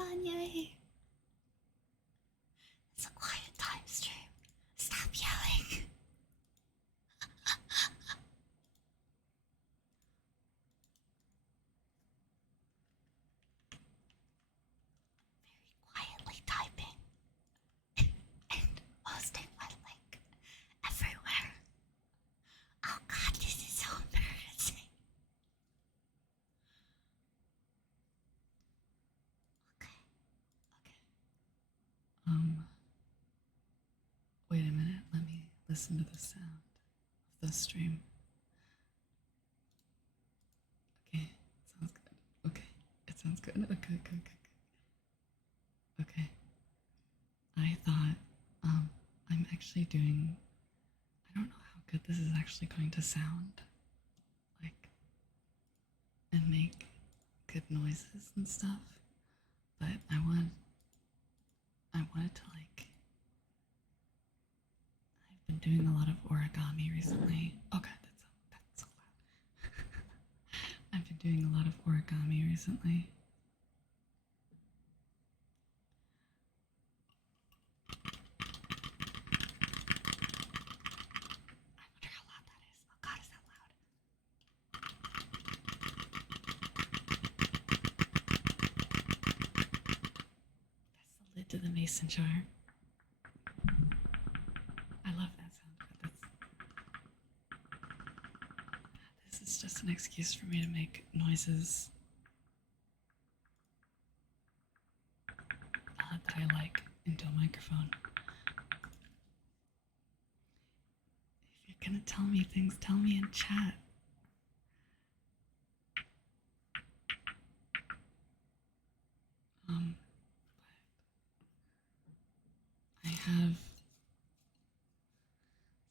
Kanye. It's a quiet time stream. Stop yelling. Very quietly typing and posting my link everywhere. Oh god, this is so embarrassing. Okay. Wait a minute, let me listen to the sound of the stream. Okay, sounds good. Okay, it sounds good. Okay, good. Okay. I thought, I'm actually doing, I don't know how good this is actually going to sound. Like, and make good noises and stuff. But I wanted to like, I've been doing a lot of origami recently. Oh god, that's so loud. I've been doing a lot of origami recently. I wonder how loud that is. Oh god, is that loud? That's the lid to the mason jar. I love that sound. This is just an excuse for me to make noises that I like into a microphone. If you're gonna tell me things, tell me in chat. I have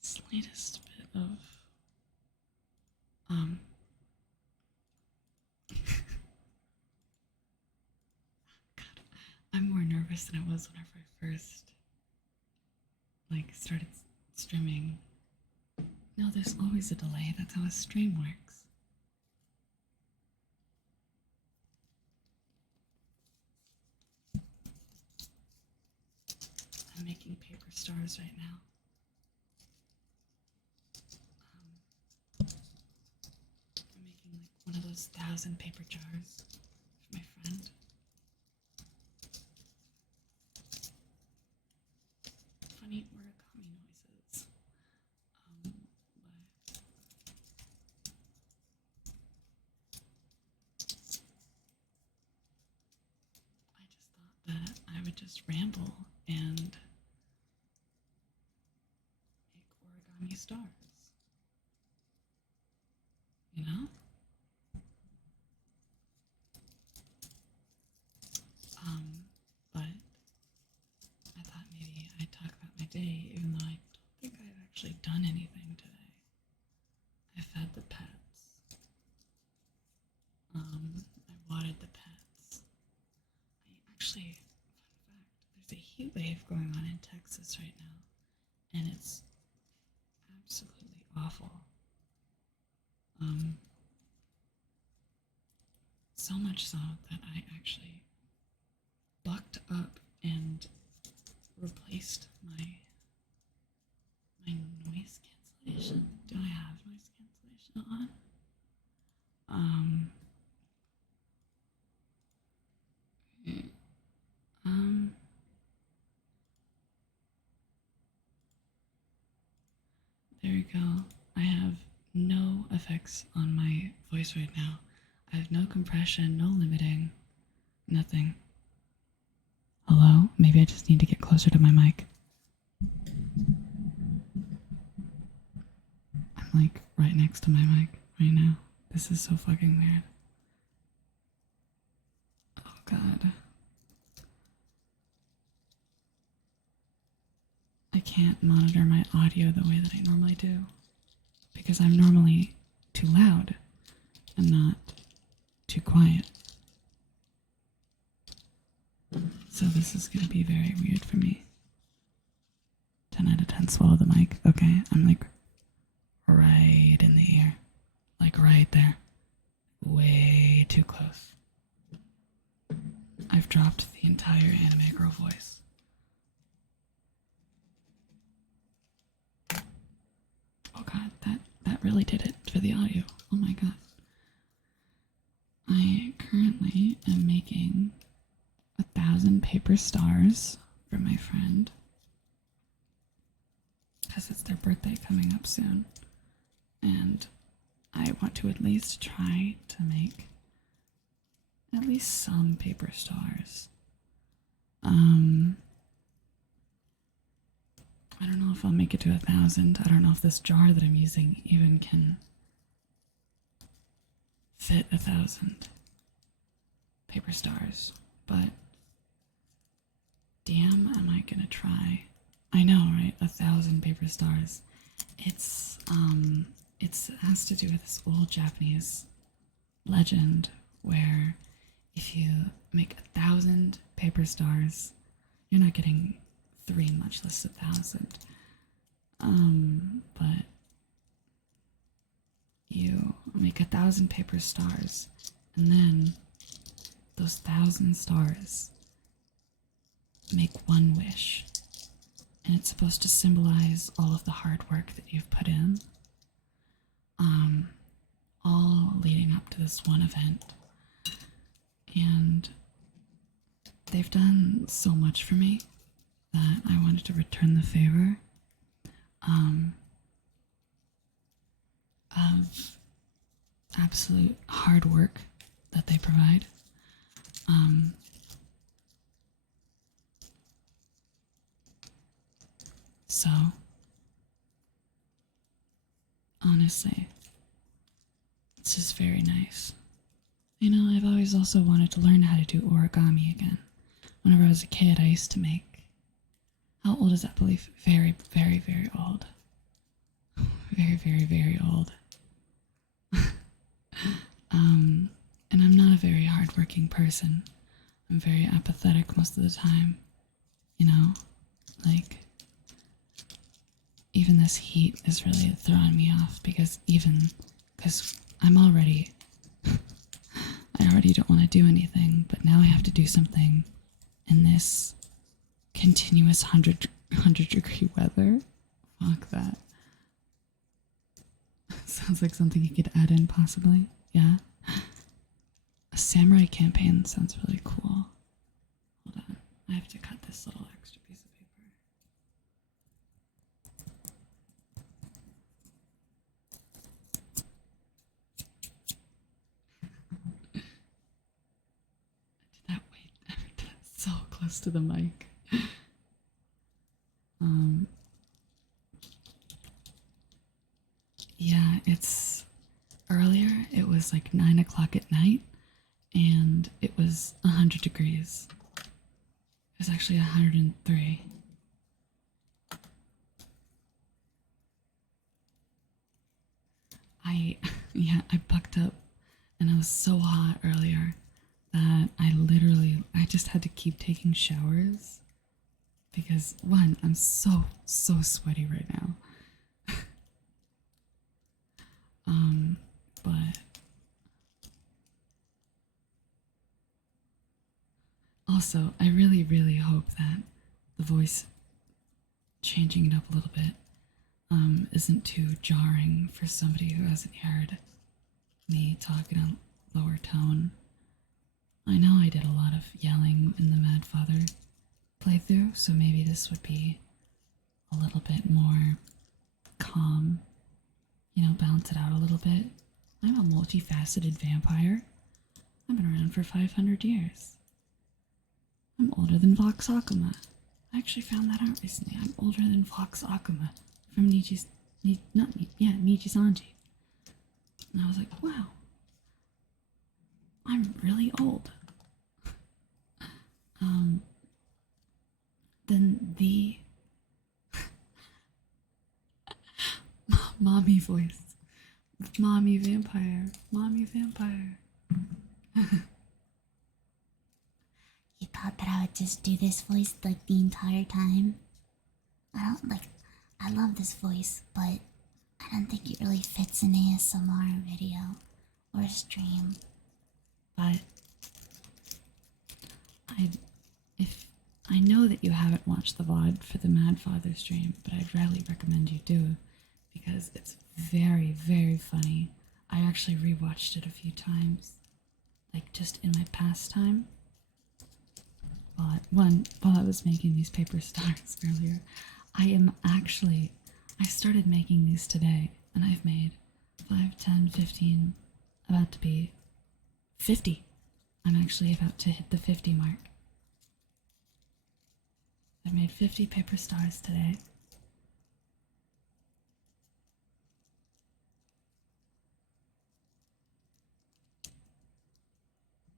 slightest bit of God, I'm more nervous than I was whenever I first started streaming. No, there's always a delay. That's how a stream works. I'm making paper stars right now. I'm making like one of those 1,000 paper jars for my friend. Funny origami noises. But I just thought that I would just ramble and make origami stars. You know? But I thought maybe I'd talk about my day, even though I don't think I've actually done anything today. I fed the pets. I watered the pets. Fun fact, there's a heat wave going on in Texas right now, and it's absolutely awful. So much so that I actually bucked up and replaced my noise cancellation. Do I have noise cancellation on? There we go. I have no effects on my voice right now. I have no compression, no limiting, nothing. Hello? Maybe I just need to get closer to my mic. I'm like right next to my mic right now. This is so fucking weird. Oh god. I can't monitor my audio the way that I normally do because I'm normally too loud and not too quiet. So this is going to be very weird for me. 10 out of 10 swallow the mic. Okay, I'm like right in the ear. Like right there. Way too close. I've dropped the entire anime girl voice. Oh god, that really did it for the audio. Oh my god. I currently am making 1,000 paper stars for my friend. Because it's their birthday coming up soon. And I want to at least try to make at least some paper stars. I don't know if I'll make it to 1,000. I don't know if this jar that I'm using even can fit 1,000 paper stars, but damn, am I gonna try. I know, right? 1,000 paper stars. It has to do with this old Japanese legend where if you make 1,000 paper stars, you're not getting 3, much less 1,000. But you make 1,000 paper stars, and then those 1,000 stars make one wish, and it's supposed to symbolize all of the hard work that you've put in, all leading up to this one event. And they've done so much for me that I wanted to return the favor of absolute hard work that they provide. So, honestly, it's just very nice. You know, I've always also wanted to learn how to do origami again. Whenever I was a kid, I used to make... How old is that belief? Very, very, very old. Very, very, very old. And I'm not a very hardworking person. I'm very apathetic most of the time. You know? Like, even this heat is really throwing me off because I'm already... I already don't want to do anything, but now I have to do something in this continuous 100-degree weather. Fuck that. Sounds like something you could add in, possibly. Yeah. A samurai campaign sounds really cool. Hold on. I have to cut this little extra piece of paper. I did that so close to the mic. Yeah, it's earlier. It was like 9 o'clock at night, and it was 100 degrees. It was actually 103. I bucked up, and it was so hot earlier that I just had to keep taking showers because, one, I'm so sweaty right now. But also, I really hope that the voice changing it up a little bit isn't too jarring for somebody who hasn't heard me talk in a lower tone. I know I did a lot of yelling in the Mad Father playthrough, so maybe this would be a little bit more calm, you know, balance it out a little bit. I'm a multifaceted vampire. I've been around for 500 years. I'm older than Vox Akuma. I actually found that out recently. I'm older than Vox Akuma from Niji's Sanji. And I was like, wow, I'm really old. Then the mommy voice. Mommy vampire. Mommy vampire. You thought that I would just do this voice like the entire time? I love this voice, but I don't think it really fits in ASMR video or stream. But I know that you haven't watched the VOD for the Mad Father stream, but I'd really recommend you do because it's very, very funny. I actually rewatched it a few times, like just in my pastime. While I was making these paper stars earlier, I started making these today, and I've made 5, 10, 15, about to be 50. I'm actually about to hit the 50 mark. I made 50 paper stars today.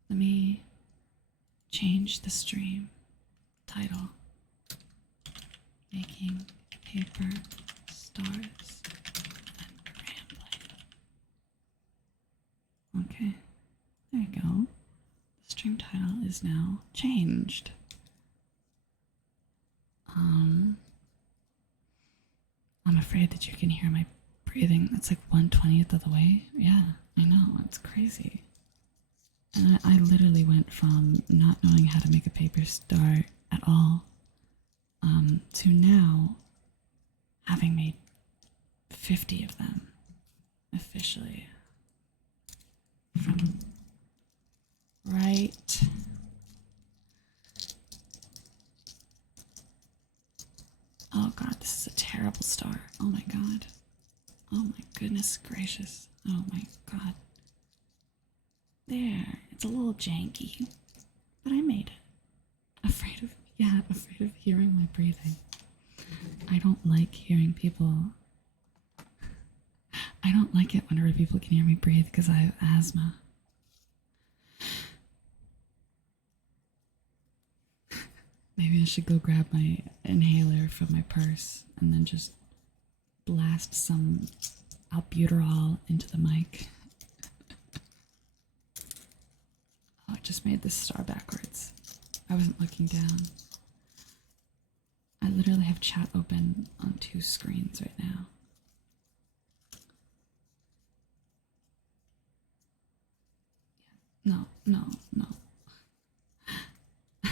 Let me change the stream title. Making paper stars and rambling. Okay, there you go. The stream title is now changed. I'm afraid that you can hear my breathing. That's like 1/20th of the way. Yeah, I know, it's crazy. And I literally went from not knowing how to make a paper star at all, to now having made 50 of them officially. From right oh god, this is a terrible star. Oh my god. Oh my goodness gracious. Oh my god. There, it's a little janky, but I made it. Afraid of hearing my breathing. I don't like hearing people. I don't like it whenever people can hear me breathe because I have asthma. Maybe I should go grab my inhaler from my purse and then just blast some albuterol into the mic. Oh, I just made this star backwards. I wasn't looking down. I literally have chat open on 2 screens right now. No.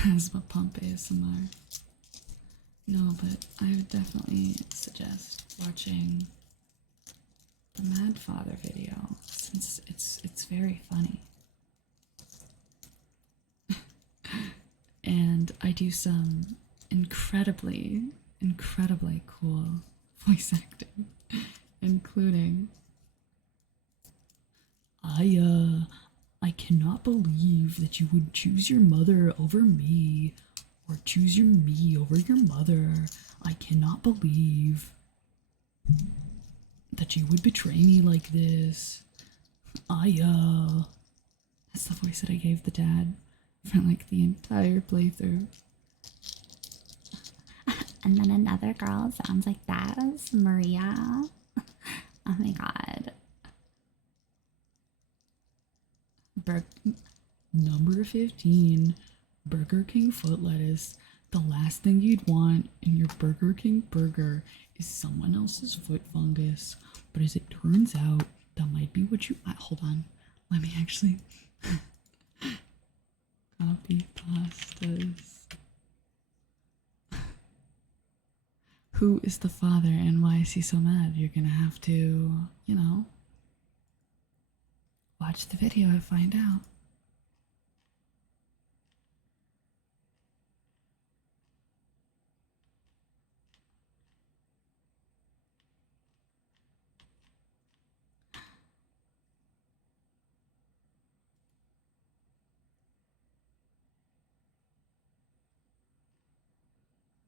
Asthma pump ASMR. No, but I would definitely suggest watching the Mad Father video since it's very funny. And I do some incredibly cool voice acting, including I cannot believe that you would choose your mother over me, or choose me over your mother. I cannot believe that you would betray me like this. That's the voice that I gave the dad for like the entire playthrough. And then another girl sounds like that is Maria. Oh my god. Number 15, Burger King foot lettuce. The last thing you'd want in your Burger King burger is someone else's foot fungus. But as it turns out, that might be what you... hold on. Let me actually... Copy pastas. Who is the father and why is he so mad? You're gonna have to, watch the video and find out.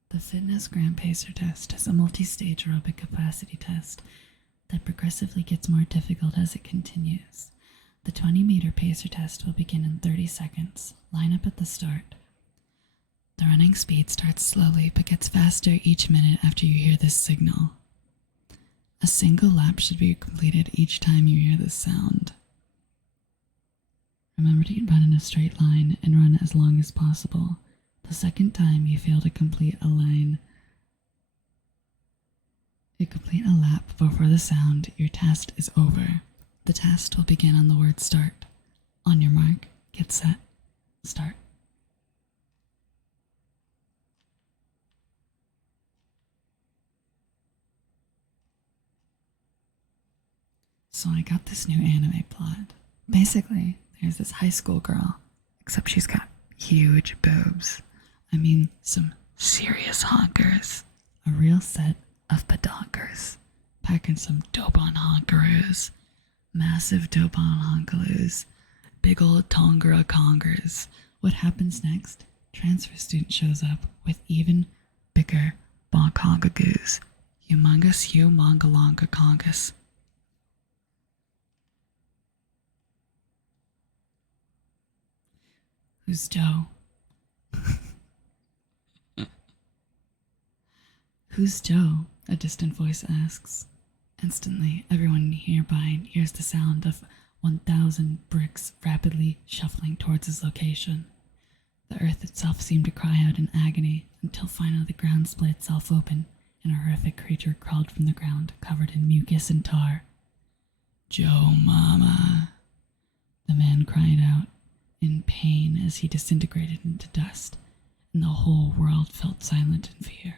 The Fitness Gram Pacer test is a multi-stage aerobic capacity test that progressively gets more difficult as it continues. The 20-meter pacer test will begin in 30 seconds. Line up at the start. The running speed starts slowly but gets faster each minute after you hear this signal. A single lap should be completed each time you hear this sound. Remember to run in a straight line and run as long as possible. The second time you fail to complete a lap before the sound, your test is over. The test will begin on the word start. On your mark, get set, start. So I got this new anime plot. Basically, there's this high school girl, except she's got huge boobs. I mean, some serious honkers. A real set of pedonkers. Packing some dope on honkaroos. Massive dope on honkaloos. Big old tongera congers. What happens next? Transfer student shows up with even bigger bonkongagoos. Humongous humongalonga congus. Who's Joe? Who's Joe? A distant voice asks. Instantly, everyone nearby hears the sound of 1,000 bricks rapidly shuffling towards his location. The earth itself seemed to cry out in agony until finally the ground split itself open and a horrific creature crawled from the ground covered in mucus and tar. Joe Mama, the man cried out in pain as he disintegrated into dust, and the whole world felt silent in fear.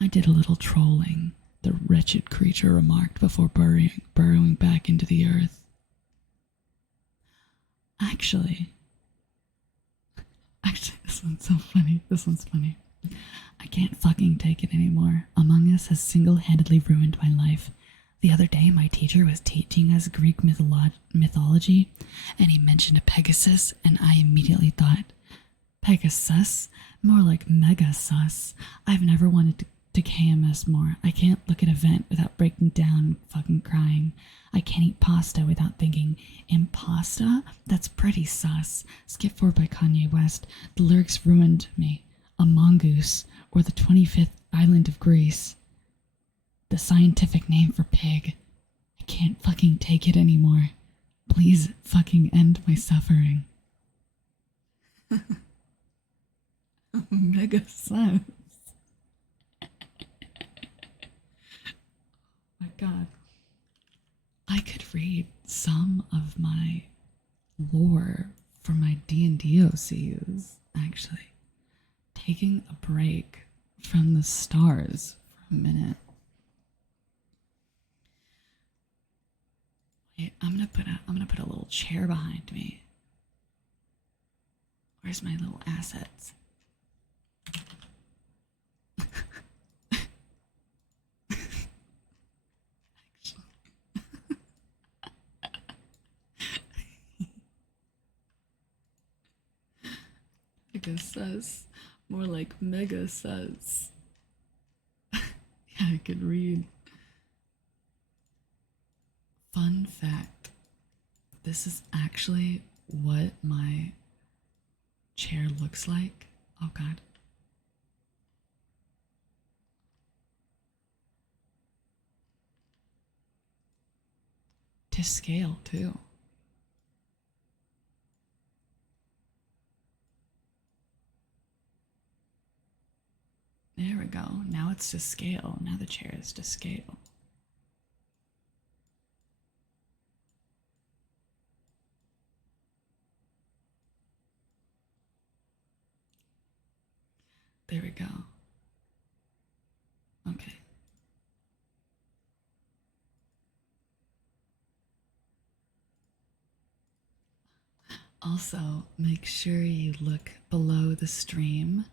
I did a little trolling, the wretched creature remarked before burrowing back into the earth. Actually, this one's so funny. This one's funny. I can't fucking take it anymore. Among Us has single-handedly ruined my life. The other day, my teacher was teaching us Greek mythology, and he mentioned a Pegasus, and I immediately thought, Pegasus? More like Mega Sus. I've never wanted to KMS more. I can't look at a vent without breaking down and fucking crying. I can't eat pasta without thinking, impasta? That's pretty sus. Skip Forward by Kanye West. The lyrics ruined me. A mongoose, or the 25th island of Greece. The scientific name for pig. I can't fucking take it anymore. Please fucking end my suffering. Mega sus. My god. I could read some of my lore for my D&D OCUs, actually. Taking a break from the stars for a minute. Wait, I'm gonna put a little chair behind me. Where's my little assets? Mega sus. More like mega sus. Yeah, I could read. Fun fact. This is actually what my chair looks like. Oh god. To scale too. There we go. Now it's to scale. Now the chair is to scale. There we go. Okay. Also, make sure you look below the stream.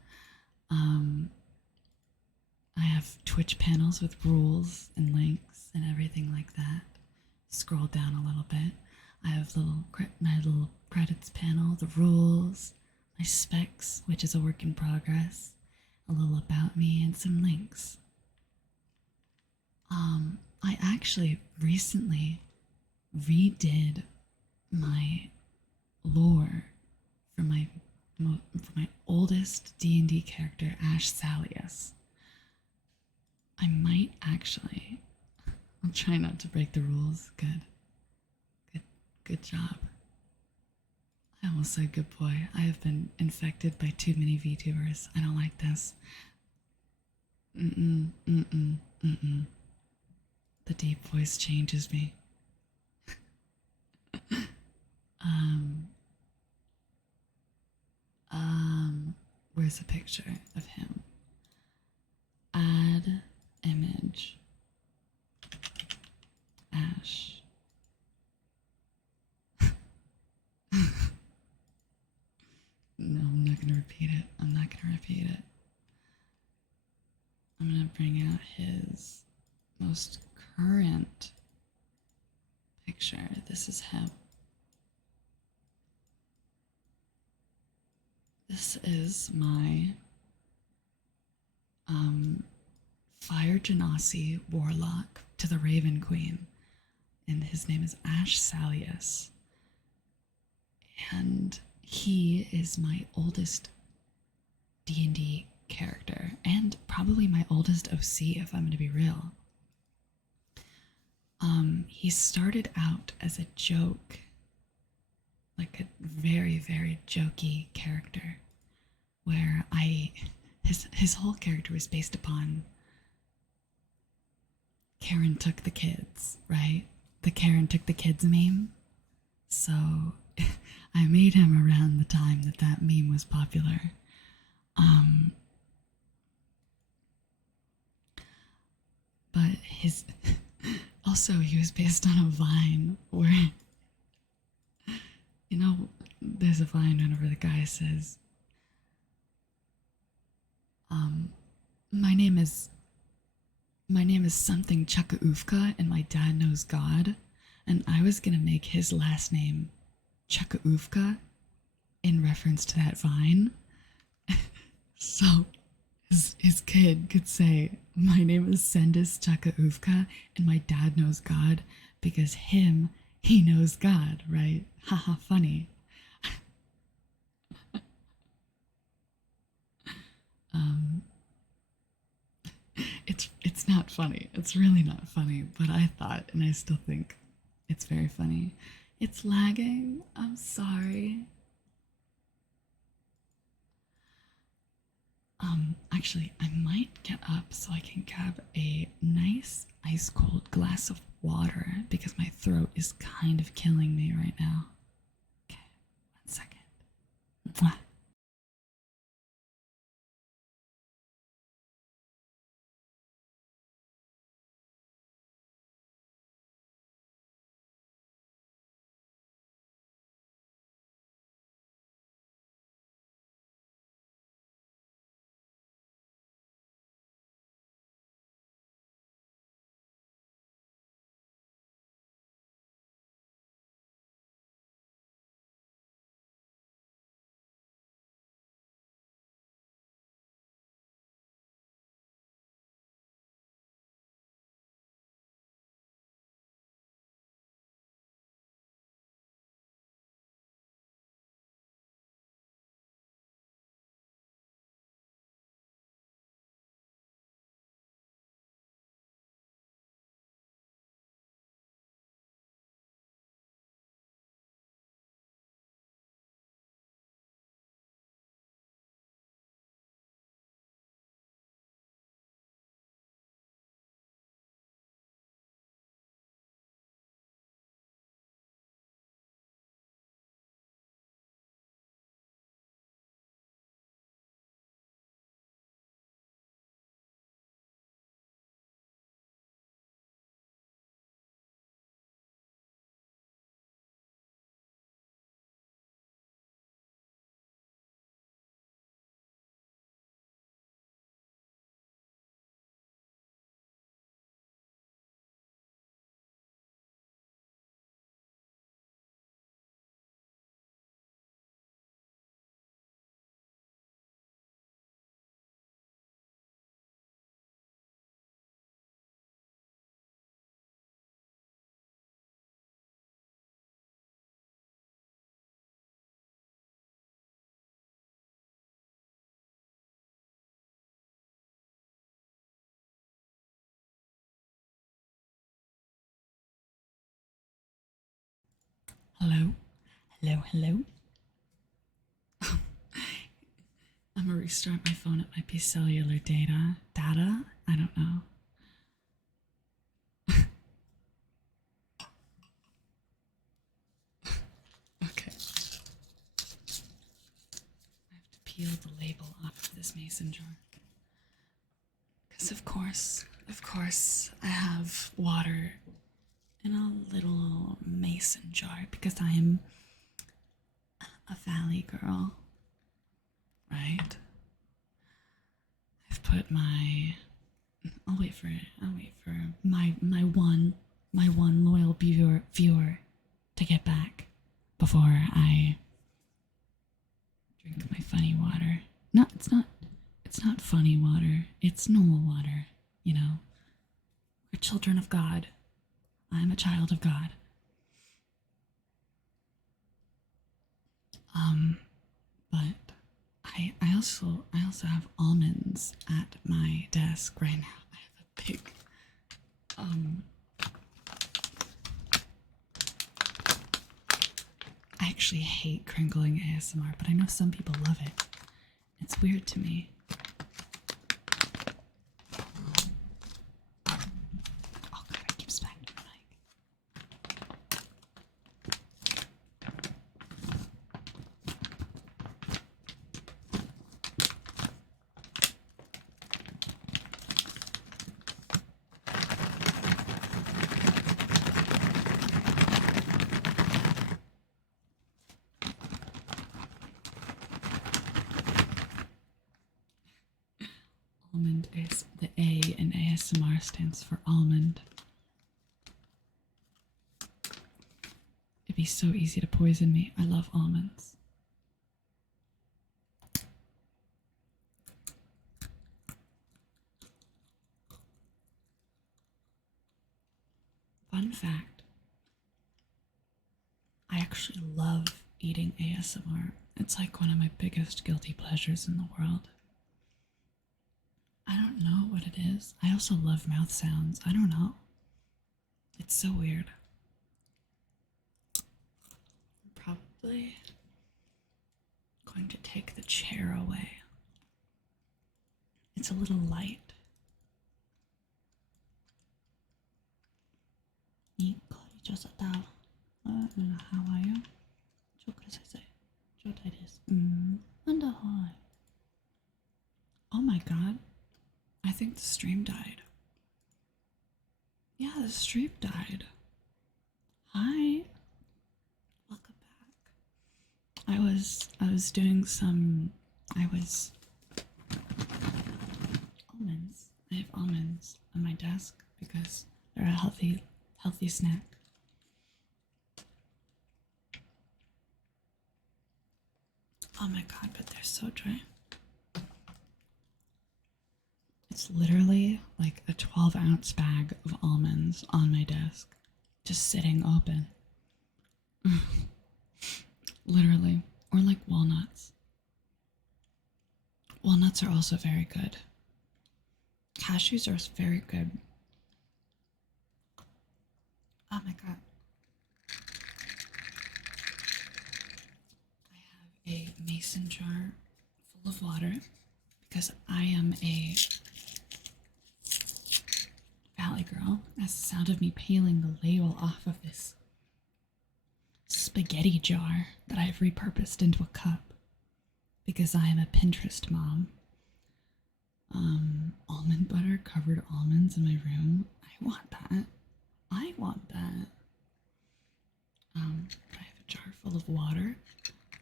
I have Twitch panels with rules and links and everything like that. Scroll down a little bit. I have my little credits panel, the rules, my specs, which is a work in progress, a little about me, and some links. I actually recently redid my lore for my oldest D&D character, Ash Salius. I might actually. I'll try not to break the rules. Good job. I almost said good boy. I have been infected by too many VTubers. I don't like this. The deep voice changes me. Where's a picture of him? Add image. Ash. repeat it. I'm not gonna repeat it. I'm gonna bring out his most current picture. This is him. This is my Fire Genasi warlock to the Raven Queen, and his name is Ash Salius. And he is my oldest D&D character, and probably my oldest OC, if I'm going to be real. He started out as a joke, like a very, very jokey character, where his whole character was based upon Karen took the kids, right? The Karen took the kids meme. So I made him around the time that meme was popular. But his also he was based on a Vine where, you know, there's a Vine whenever the guy says, my name is something Chakaufka and my dad knows God, and I was gonna make his last name Chakaufka in reference to that Vine. So his kid could say, my name is Sendis Chakaufka and my dad knows God because he knows God, right? Haha, funny. It's not funny. It's really not funny, but I thought, and I still think it's very funny. It's lagging. I'm sorry. Actually, I might get up so I can grab a nice ice cold glass of water because my throat is kind of killing me right now. Okay, 1 second. Mwah. Hello? Hello, hello? I'm gonna restart my phone. It might be cellular data. Data? I don't know. Okay. I have to peel the label off of this mason jar. Because of course, I have water in a little mason jar because I am a valley girl, right? put my. I'll wait for it. I'll wait for my one loyal viewer to get back before I drink my funny water. No, it's not. It's not funny water. It's normal water. You know, we're children of God. I'm a child of God. But I also have almonds at my desk right now. I have a big I actually hate crinkling ASMR, but I know some people love it. It's weird to me. Oh god, I keep smacking the mic. Almond is the A in ASMR stands for almond. It'd be so easy to poison me. I love almonds. Fun fact, I actually love eating ASMR. It's like one of my biggest guilty pleasures in the world. I don't know what it is. I also love mouth sounds. I don't know. It's so weird. I'm probably going to take the chair away. It's a little light. 你可以做得到。How are you? ちょっと先生。状態です。Wonderful. Oh my god. I think the stream died. Yeah, the stream died. Hi. Welcome back. I was doing some almonds. I have almonds on my desk because they're a healthy snack. Oh my god, but they're so dry. It's literally like a 12-ounce bag of almonds on my desk, just sitting open. Literally. Or like walnuts. Walnuts are also very good. Cashews are very good. Oh my god. I have a mason jar full of water because I am a Valley Girl. That's the sound of me peeling the label off of this spaghetti jar that I've repurposed into a cup because I am a Pinterest mom. Almond butter covered almonds in my room. I want that. I want that. I have a jar full of water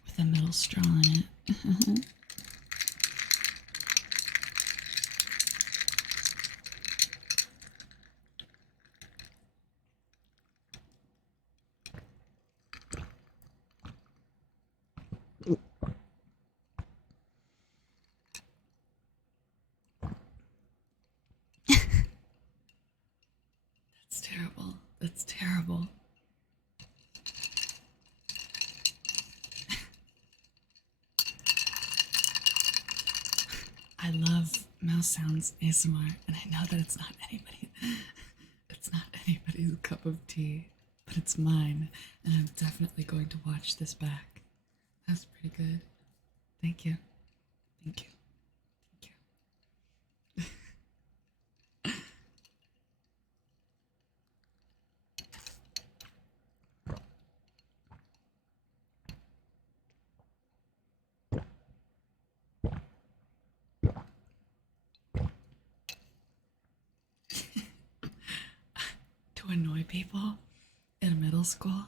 with a metal straw in it. That's terrible. That's terrible. I love mouse sounds ASMR, and I know that it's not anybody's cup of tea, but it's mine, and I'm definitely going to watch this back. That's pretty good. Thank you. Thank you. To annoy people in middle school,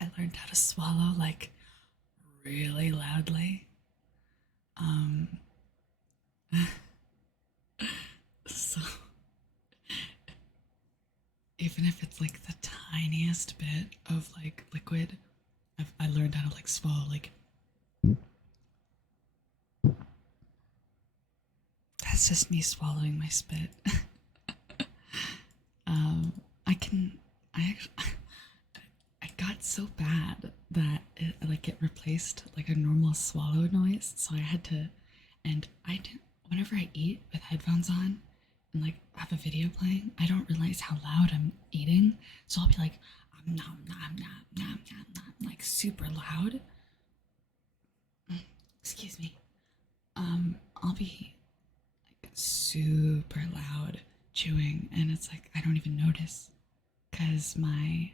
I learned how to swallow like really loudly. tiniest bit of like liquid, I learned how to like swallow. Like that's just me swallowing my spit. I can. I actually. I got so bad that it replaced like a normal swallow noise, so I had to. And I didn't. Whenever I eat with headphones on and like have a video playing, I don't realize how loud I'm eating. So I'll be like, nom nom nom nom nom nom, like super loud. Excuse me. I'll be like super loud chewing, and it's like I don't even notice because my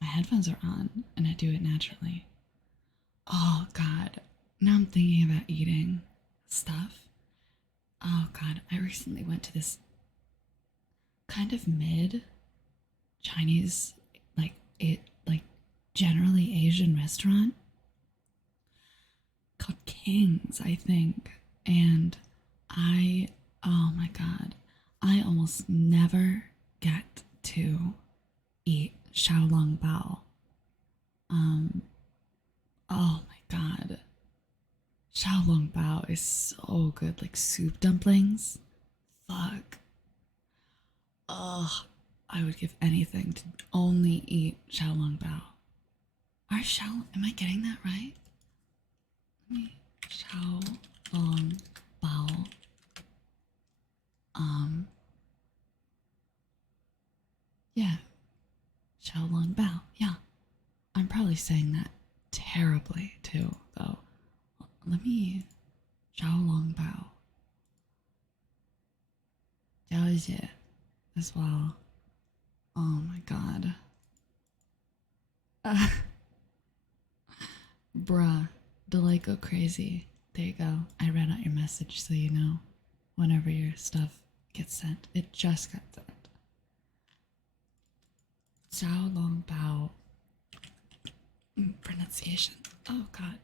headphones are on and I do it naturally. Oh God, now I'm thinking about eating stuff. Oh God, I recently went to this kind of mid Chinese, like generally Asian restaurant called King's, I think. And oh my God, I almost never get to eat Xiaolong Bao. Oh my God, Xiaolong Bao is so good, like soup dumplings. Fuck. Ugh, I would give anything to only eat Xiaolong Bao. Am I getting that right? Let me, Xiaolong Bao. Yeah, Xiaolong Bao. Yeah, I'm probably saying that terribly too, though. Let me, Xiaolong Bao. 了解 as well. Oh my God. Bruh, delay go crazy. There you go. I read out your message so you know whenever your stuff gets sent. It just got sent. Xiao Long Bao. Pronunciation. Oh God.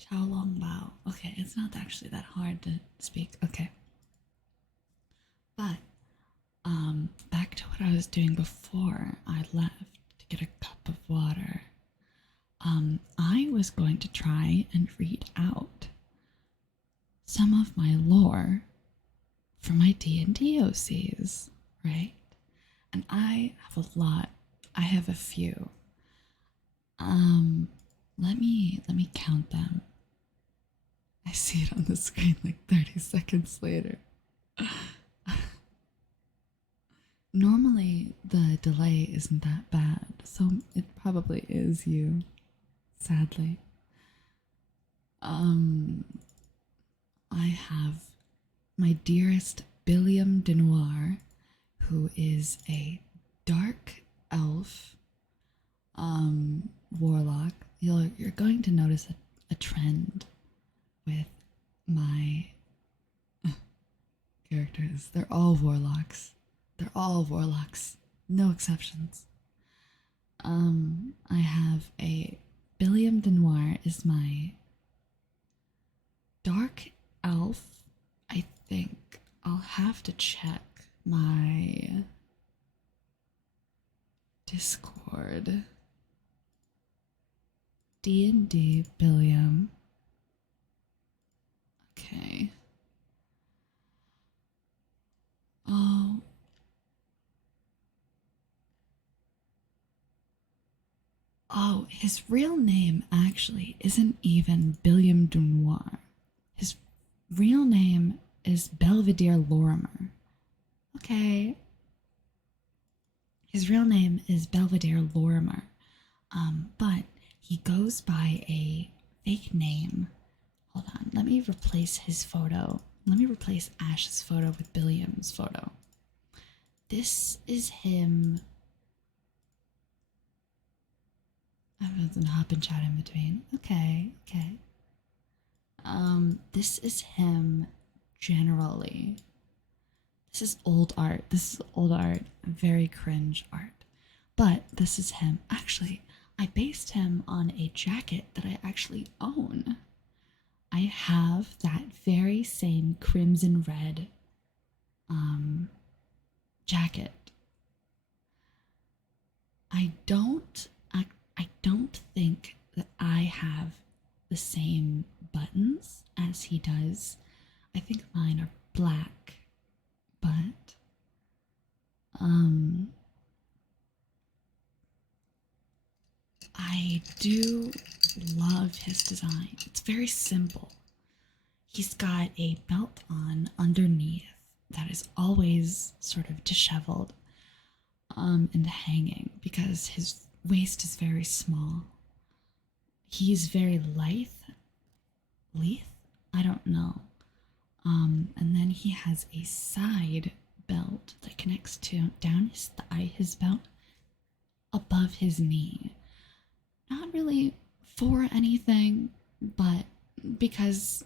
Xiao Long Bao. Okay, it's not actually that hard to speak. Okay. But back to what I was doing before I left to get a cup of water. I was going to try and read out some of my lore for my D&D OCs, right? And I have a lot. I have a few. Let me count them. I see it on the screen like 30 seconds later. Normally, the delay isn't that bad, so it probably is you, sadly. I have my dearest Billiam de Noir, who is a dark elf warlock. You're going to notice a trend with my characters. They're all warlocks. They're all warlocks. No exceptions. I have a Billiam de Noir is my dark elf. I think I'll have to check my Discord. D&D Billiam. Okay. Oh. Oh, his real name actually isn't even Billiam de Noir. His real name is Belvedere Lorimer. Okay. His real name is Belvedere Lorimer. But he goes by a fake name. Hold on, let me replace his photo. Let me replace Ash's photo with Billiam's photo. This is him. I'm gonna hop and chat in between. Okay. This is him generally. This is old art. Very cringe art. But this is him. Actually, I based him on a jacket that I actually own. I have that very same crimson red jacket. I don't think that I have the same buttons as he does. I think mine are black, but I do love his design. It's very simple. He's got a belt on underneath that is always sort of disheveled and hanging because his waist is very small. He's very lithe, I don't know. And then he has a side belt that connects to down his thigh, his belt above his knee. Not really for anything, but because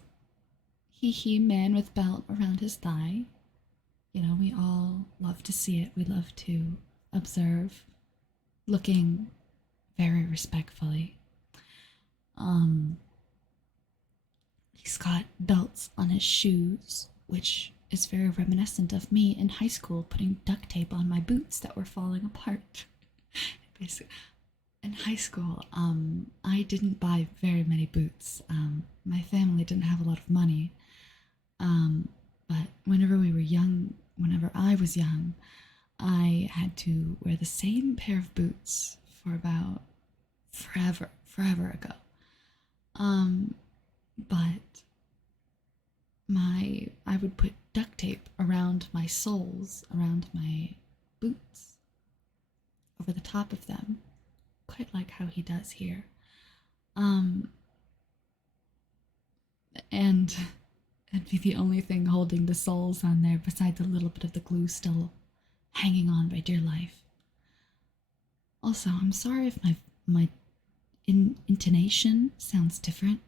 he man with belt around his thigh. You know, we all love to see it. We love to observe, looking very respectfully. He's got belts on his shoes, which is very reminiscent of me in high school putting duct tape on my boots that were falling apart. Basically, in high school, I didn't buy very many boots. My family didn't have a lot of money. But whenever I was young, I had to wear the same pair of boots for about forever ago. But I would put duct tape around my soles, around my boots, over the top of them, quite like how he does here. And it'd be the only thing holding the soles on there besides a little bit of the glue still hanging on by dear life. Also, I'm sorry if my intonation sounds different.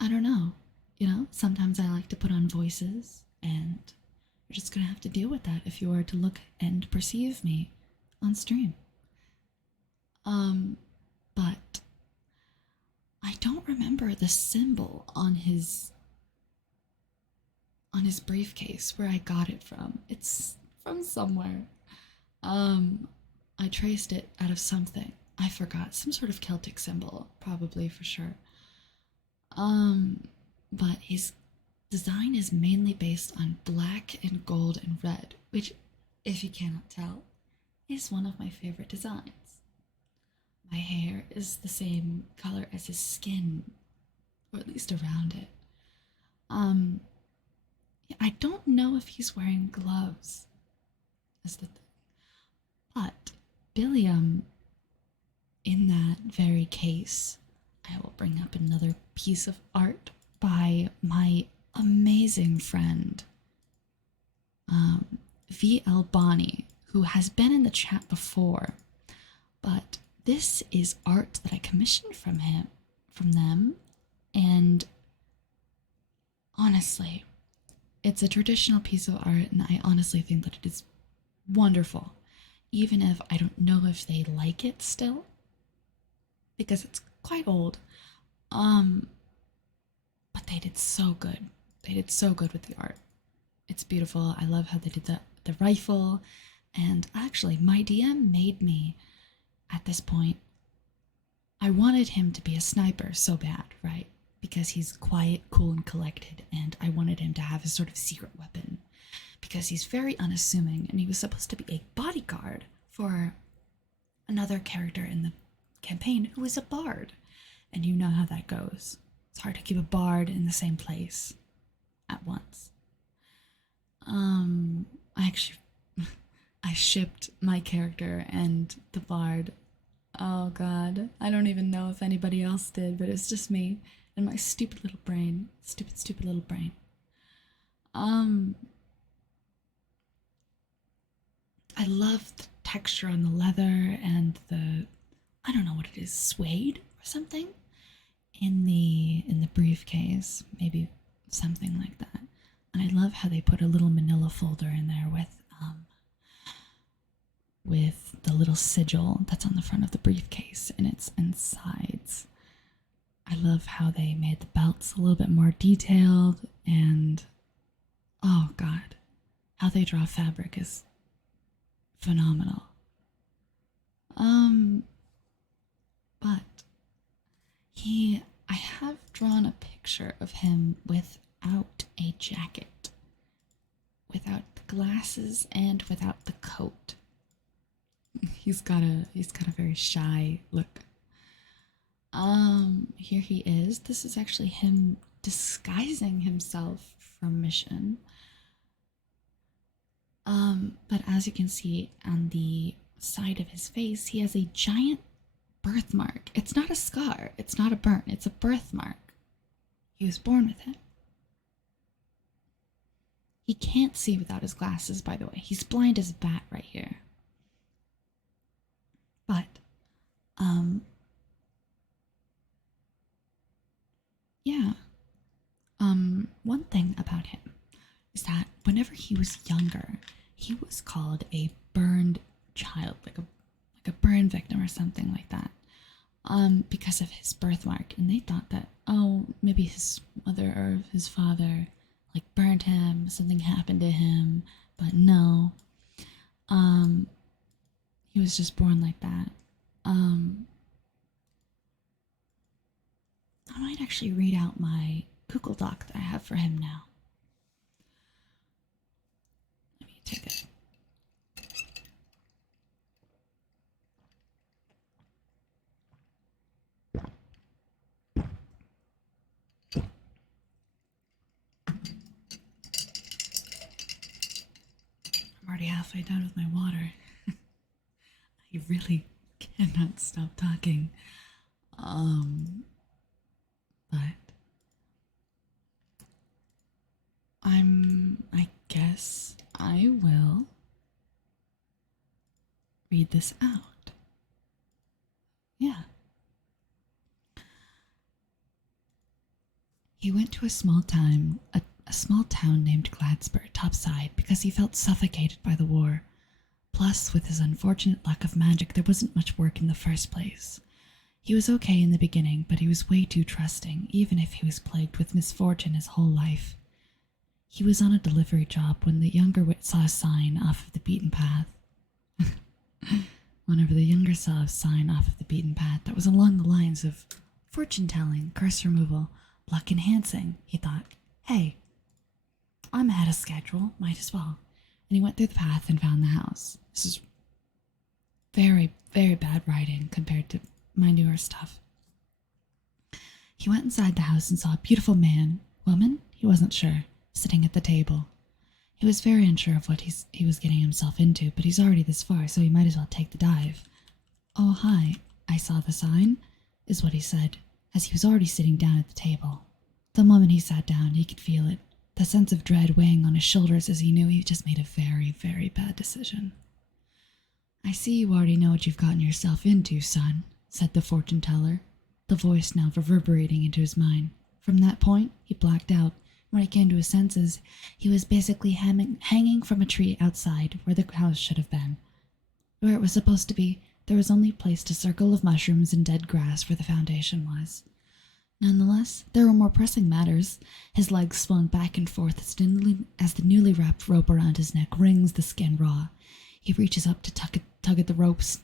I don't know. You know, sometimes I like to put on voices, and you're just gonna have to deal with that if you were to look and perceive me on stream. But I don't remember the symbol on his briefcase where I got it from. It's from somewhere. I traced it out of something. I forgot. Some sort of Celtic symbol, probably for sure. But his design is mainly based on black and gold and red, which, if you cannot tell, is one of my favorite designs. My hair is the same color as his skin, or at least around it. I don't know if he's wearing gloves, is the thing. But Billiam, in that very case, I will bring up another piece of art by my amazing friend, V.L. Bonnie, who has been in the chat before, but this is art that I commissioned from them, and honestly, it's a traditional piece of art, and I honestly think that it is wonderful, even if I don't know if they like it still, because it's quite old. But they did so good. They did so good with the art. It's beautiful. I love how they did the rifle, and actually, my DM made me, at this point, I wanted him to be a sniper so bad, right? Because he's quiet, cool, and collected, and I wanted him to have a sort of secret weapon because he's very unassuming, and he was supposed to be a bodyguard for another character in the campaign who is a bard, and you know how that goes. It's hard to keep a bard in the same place at once. I shipped my character and the bard. Oh god, I don't even know if anybody else did, but it's just me and my stupid little brain. Stupid little brain. I love the texture on the leather and the, I don't know what it is, suede or something in the briefcase, maybe something like that. And I love how they put a little manila folder in there with the little sigil that's on the front of the briefcase and its insides. I love how they made the belts a little bit more detailed, and oh god, how they draw fabric is phenomenal. But I have drawn a picture of him without a jacket, without the glasses, and without the coat. He's got a very shy look. Here he is. This is actually him disguising himself from mission. But as you can see on the side of his face, he has a giant birthmark. It's not a scar, it's not a burn, it's a birthmark. He was born with it. He can't see without his glasses, by the way. He's blind as a bat right here. But, yeah. One thing about him is that whenever he was younger, he was called a burned child, like a burn victim or something like that, because of his birthmark. And they thought that, oh, maybe his mother or his father like burned him, something happened to him, but no. He was just born like that. I might actually read out my Google Doc that I have for him now. Let me take it. I'm already halfway done with my water. I really cannot stop talking. But I guess I will read this out. Yeah. He went to a small town named Gladspur, topside, because he felt suffocated by the war. Plus, with his unfortunate lack of magic, there wasn't much work in the first place. He was okay in the beginning, but he was way too trusting, even if he was plagued with misfortune his whole life. He was on a delivery job when the younger wit saw a sign off of the beaten path. Whenever the younger saw a sign off of the beaten path that was along the lines of fortune-telling, curse removal, luck enhancing, he thought, hey, I'm ahead of schedule, might as well. And he went through the path and found the house. This is very, very bad writing compared to my newer stuff. He went inside the house and saw a beautiful woman, he wasn't sure, sitting at the table. He was very unsure of what he was getting himself into, but he's already this far, so he might as well take the dive. Oh, hi, I saw the sign, is what he said, as he was already sitting down at the table. The moment he sat down, he could feel it, the sense of dread weighing on his shoulders as he knew he just made a very, very bad decision. I see you already know what you've gotten yourself into, son, said the fortune teller, the voice now reverberating into his mind. From that point, he blacked out. When he came to his senses, he was basically hanging from a tree outside where the house should have been. Where it was supposed to be, there was only placed a circle of mushrooms and dead grass where the foundation was. Nonetheless, there were more pressing matters. His legs swung back and forth as the newly wrapped rope around his neck wrings the skin raw. He reaches up to tug at the ropes,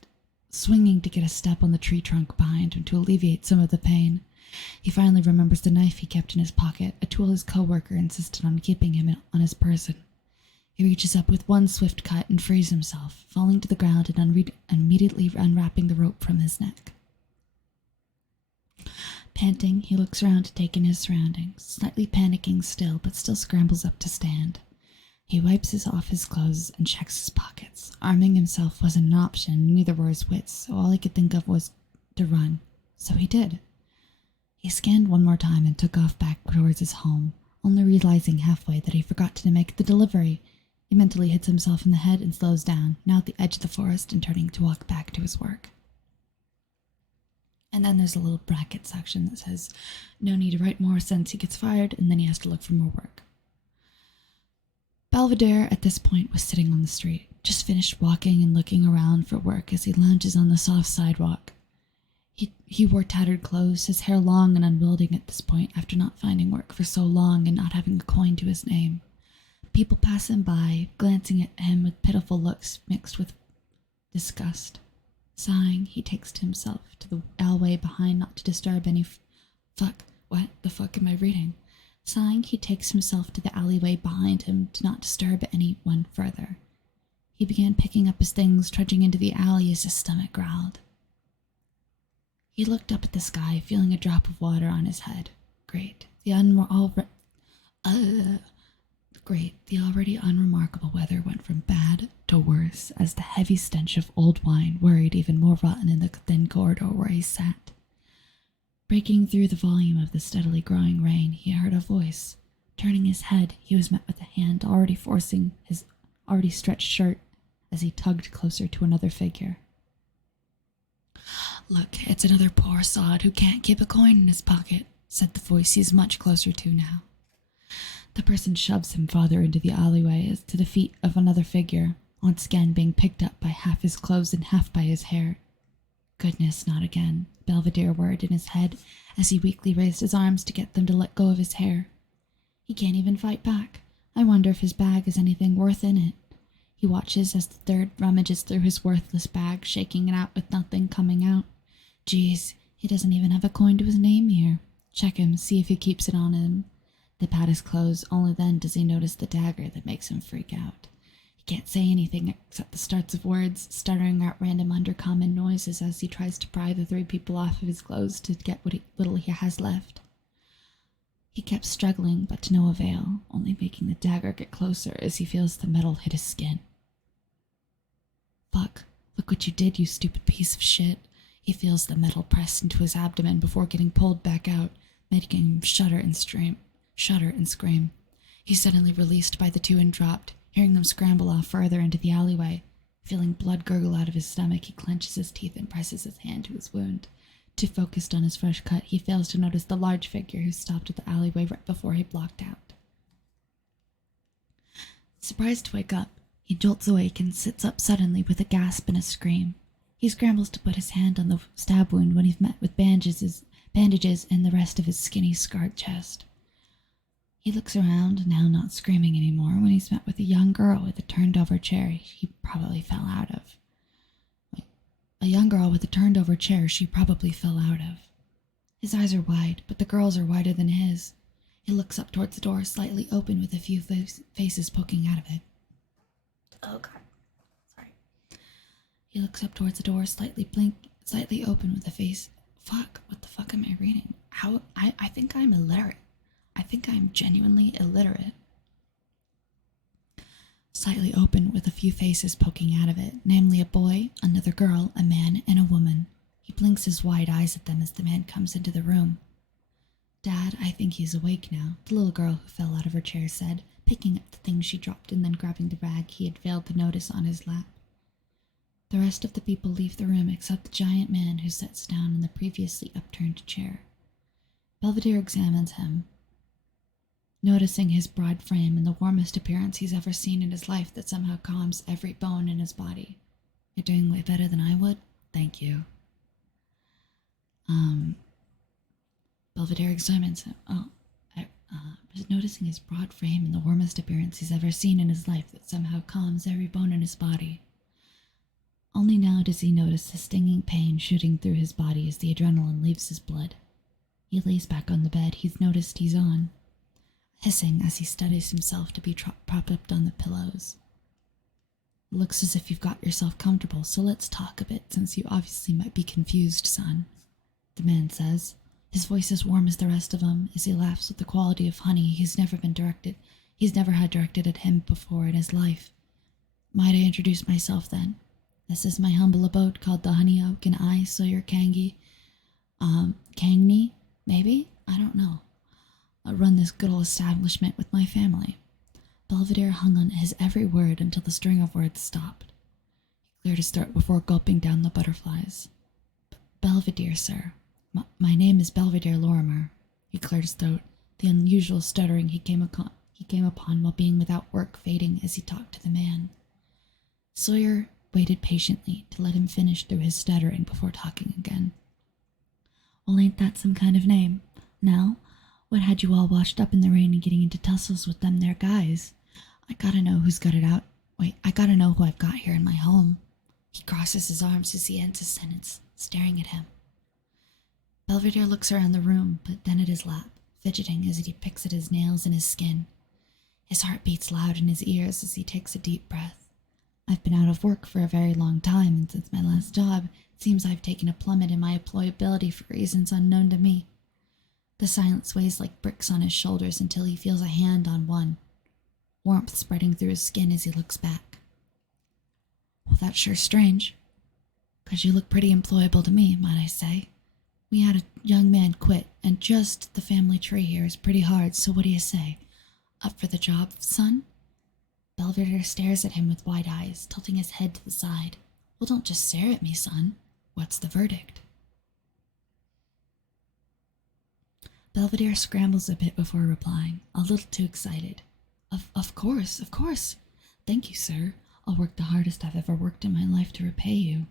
swinging to get a step on the tree trunk behind him to alleviate some of the pain. He finally remembers the knife he kept in his pocket, a tool his co-worker insisted on keeping him on his person. He reaches up with one swift cut and frees himself, falling to the ground and immediately unwrapping the rope from his neck. Panting, he looks around to take in his surroundings, slightly panicking still, but still scrambles up to stand. He wipes off his clothes and checks his pockets. Arming himself wasn't an option, neither were his wits, so all he could think of was to run. So he did. He scanned one more time and took off back towards his home, only realizing halfway that he forgot to make the delivery. He mentally hits himself in the head and slows down, now at the edge of the forest and turning to walk back to his work. And then there's a little bracket section that says, no need to write more since he gets fired, and then he has to look for more work. Belvedere at this point was sitting on the street, just finished walking and looking around for work as he lounges on the soft sidewalk. He wore tattered clothes, his hair long and unwielding at this point after not finding work for so long and not having a coin to his name. People pass him by, glancing at him with pitiful looks mixed with disgust. Sighing, he takes to himself to the alleyway behind not to disturb any fuck. What the fuck am I reading? Sighing, he takes himself to the alleyway behind him to not disturb anyone further. He began picking up his things, trudging into the alley as his stomach growled. He looked up at the sky, feeling a drop of water on his head. Great. The already unremarkable weather went from bad to worse as the heavy stench of old wine worried even more rotten in the thin corridor where he sat. Breaking through the volume of the steadily growing rain, he heard a voice. Turning his head, he was met with a hand already forcing his already stretched shirt as he tugged closer to another figure. "Look, it's another poor sod who can't keep a coin in his pocket," said the voice he's much closer to now. The person shoves him farther into the alleyway as to the feet of another figure, once again being picked up by half his clothes and half by his hair. Goodness, not again, Belvedere worried in his head as he weakly raised his arms to get them to let go of his hair. He can't even fight back. I wonder if his bag has anything worth in it. He watches as the third rummages through his worthless bag, shaking it out with nothing coming out. Geez, he doesn't even have a coin to his name here. Check him, see if he keeps it on him. They pat his clothes, only then does he notice the dagger that makes him freak out. He can't say anything except the starts of words, stuttering out random undercommon noises as he tries to pry the three people off of his clothes to get what little he has left. He kept struggling, but to no avail, only making the dagger get closer as he feels the metal hit his skin. Fuck, look what you did, you stupid piece of shit. He feels the metal pressed into his abdomen before getting pulled back out, making him shudder and scream. He's suddenly released by the two and dropped, hearing them scramble off further into the alleyway. Feeling blood gurgle out of his stomach, he clenches his teeth and presses his hand to his wound. Too focused on his fresh cut, he fails to notice the large figure who stopped at the alleyway right before he blocked out. Surprised to wake up, he jolts awake and sits up suddenly with a gasp and a scream. He scrambles to put his hand on the stab wound when he's met with bandages and the rest of his skinny, scarred chest. He looks around, now not screaming anymore, when he's met with a young girl with a turned-over chair he probably fell out of. His eyes are wide, but the girl's are wider than his. He looks up towards the door, slightly open with a few faces poking out of it. Oh, God. Sorry. He looks up towards the door, slightly open with a face. Fuck, what the fuck am I reading? I think I'm illiterate. I think I'm genuinely illiterate. Slightly open with a few faces poking out of it, namely a boy, another girl, a man, and a woman. He blinks his wide eyes at them as the man comes into the room. "Dad, I think he's awake now," the little girl who fell out of her chair said, picking up the things she dropped and then grabbing the bag he had failed to notice on his lap. The rest of the people leave the room except the giant man who sits down in the previously upturned chair. Belvedere examines him, noticing his broad frame and the warmest appearance he's ever seen in his life that somehow calms every bone in his body. "You're doing way better than I would. Thank you." Belvedere examines him. Was noticing his broad frame and the warmest appearance he's ever seen in his life that somehow calms every bone in his body. Only now does he notice the stinging pain shooting through his body as the adrenaline leaves his blood. He lays back on the bed he's noticed he's on, hissing as he steadies himself to be propped up on the pillows. "It looks as if you've got yourself comfortable, so let's talk a bit, since you obviously might be confused, son," the man says. His voice is warm as the rest of them, as he laughs with the quality of honey he's never had directed at him before in his life. "Might I introduce myself, then? This is my humble abode called the Honey Oak, and I, Sawyer Kangi, Kangney, maybe? I don't know. I run this good old establishment with my family." Belvedere hung on his every word until the string of words stopped. He cleared his throat before gulping down the butterflies. "Belvedere, sir. My name is Belvedere Lorimer." He cleared his throat, the unusual stuttering he came upon while being without work fading as he talked to the man. Sawyer waited patiently to let him finish through his stuttering before talking again. Well, ain't that some kind of name? Now, what had you all washed up in the rain and getting into tussles with them there guys? I gotta know who's got it out. Wait, I gotta know who I've got here in my home. He crosses his arms as he ends his sentence, staring at him. Belvedere looks around the room, but then at his lap, fidgeting as he picks at his nails and his skin. His heart beats loud in his ears as he takes a deep breath. I've been out of work for a very long time, and since my last job, it seems I've taken a plummet in my employability for reasons unknown to me. The silence weighs like bricks on his shoulders until he feels a hand on one, warmth spreading through his skin as he looks back. Well, that's sure strange, 'cause you look pretty employable to me, might I say. We had a young man quit, and just the family tree here is pretty hard, so what do you say? Up for the job, son? Belvedere stares at him with wide eyes, tilting his head to the side. Well, don't just stare at me, son. What's the verdict? Belvedere scrambles a bit before replying, a little too excited. Of course, of course. Thank you, sir. I'll work the hardest I've ever worked in my life to repay you.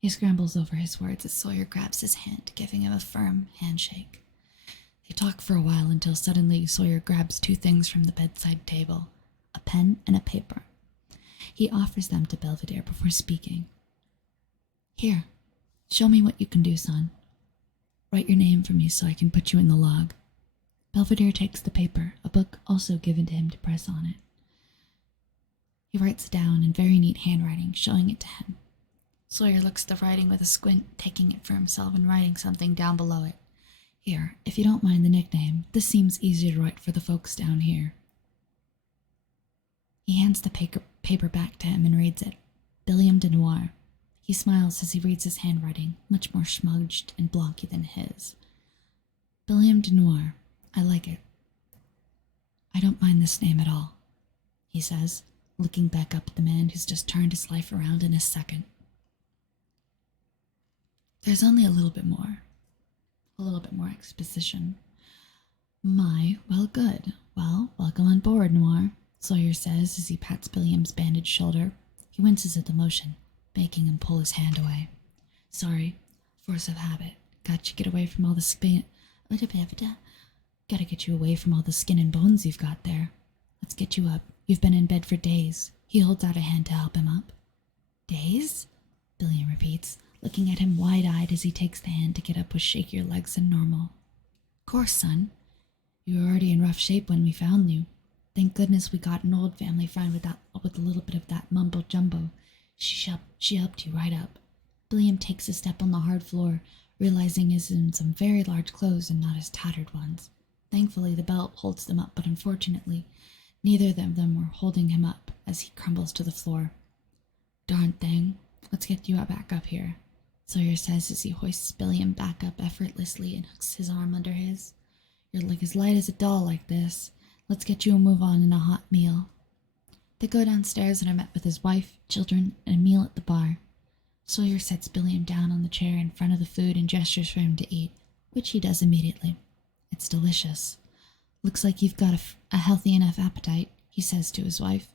He scrambles over his words as Sawyer grabs his hand, giving him a firm handshake. They talk for a while until suddenly Sawyer grabs two things from the bedside table, a pen and a paper. He offers them to Belvedere before speaking. Here, show me what you can do, son. Write your name for me so I can put you in the log. Belvedere takes the paper, a book also given to him to press on it. He writes it down in very neat handwriting, showing it to him. Sawyer looks at the writing with a squint, taking it for himself and writing something down below it. Here, if you don't mind the nickname, this seems easier to write for the folks down here. He hands the paper back to him and reads it. Billiam de Noir. He smiles as he reads his handwriting, much more smudged and blocky than his. Billiam de Noir. I like it. I don't mind this name at all, he says, looking back up at the man who's just turned his life around in a second. There's only a little bit more exposition. Well, good. Well, welcome on board, Noir, Sawyer says as he pats Billiam's bandaged shoulder. He winces at the motion, making him pull his hand away. Sorry, force of habit. Gotta get away from all the skin. Gotta get you away from all the skin and bones you've got there. Let's get you up. You've been in bed for days. He holds out a hand to help him up. Days? Billiam repeats, looking at him wide-eyed as he takes the hand to get up with shakier legs than normal. Course, son. You were already in rough shape when we found you. Thank goodness we got an old family friend with a little bit of that mumbo-jumbo. She helped you right up. Billiam takes a step on the hard floor, realizing he's in some very large clothes and not his tattered ones. Thankfully, the belt holds them up, but unfortunately, neither of them were holding him up as he crumbles to the floor. Darn thing. Let's get you back up here, Sawyer says as he hoists Billiam back up effortlessly and hooks his arm under his. You're like as light as a doll like this. Let's get you a move on and a hot meal. They go downstairs and are met with his wife, children, and a meal at the bar. Sawyer sets Billiam down on the chair in front of the food and gestures for him to eat, which he does immediately. It's delicious. Looks like you've got a healthy enough appetite, he says to his wife.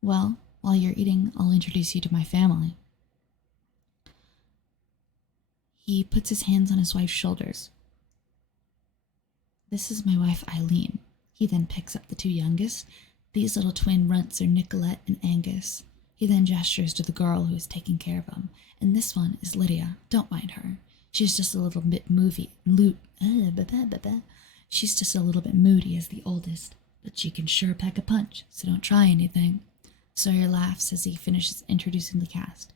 Well, while you're eating, I'll introduce you to my family. He puts his hands on his wife's shoulders. This is my wife, Eileen. He then picks up the two youngest. These little twin runts are Nicolette and Angus. He then gestures to the girl who is taking care of him. And this one is Lydia. Don't mind her. She's just a little bit She's just a little bit moody as the oldest, but she can sure pack a punch, so don't try anything. Sawyer laughs as he finishes introducing the cast.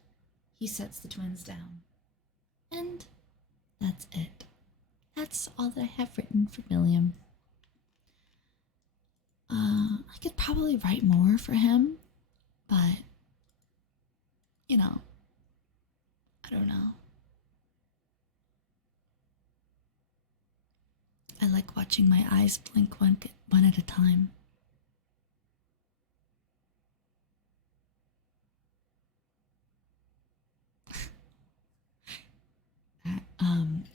He sets the twins down. And that's it. That's all that I have written for William. I could probably write more for him, but, I don't know. I like watching my eyes blink one at a time.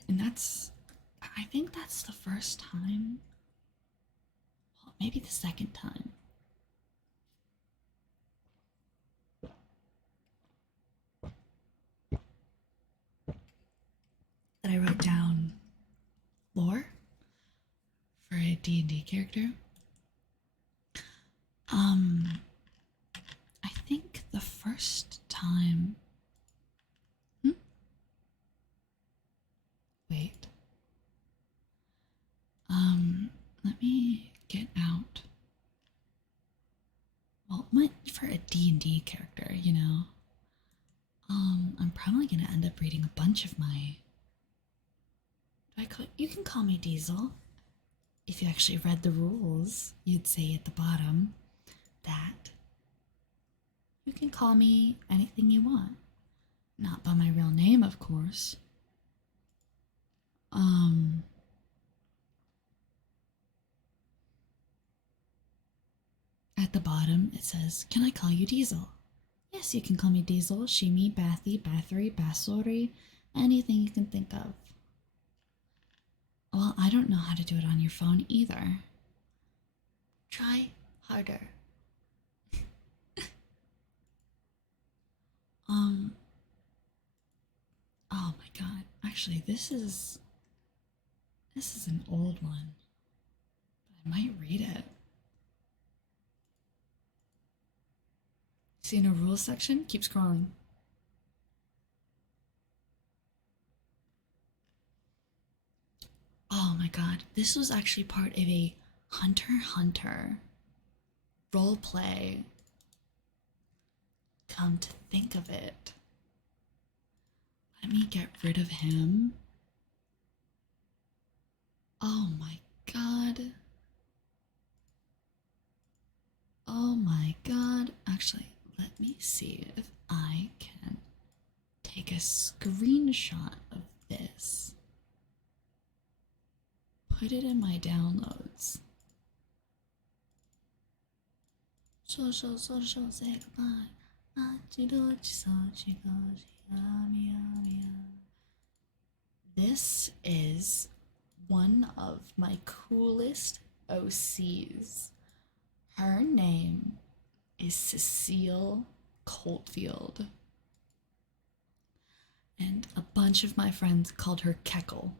And I think that's the first time, well, maybe the second time, that character. I think the first time. Wait. Let me get out. Well, for a D&D character, you know. I'm probably gonna end up reading a bunch of my. You can call me Diesel. If you actually read the rules, you'd say at the bottom that you can call me anything you want. Not by my real name, of course. At the bottom, it says, "Can I call you Diesel?" Yes, you can call me Diesel, Shimi, Bathy, Bathory, Basori, anything you can think of. Well, I don't know how to do it on your phone either. Try harder. Oh my god. Actually, this is an old one. I might read it. See in a rules section? Keep scrolling. Oh my god. This was actually part of a Hunter x Hunter roleplay. Come to think of it. Let me get rid of him. Oh my god. Oh my god. Actually, let me see if I can take a screenshot of this. Put it in my downloads. Say goodbye. This is one of my coolest OCs. Her name is Cecile Coltfield. And a bunch of my friends called her Keckle.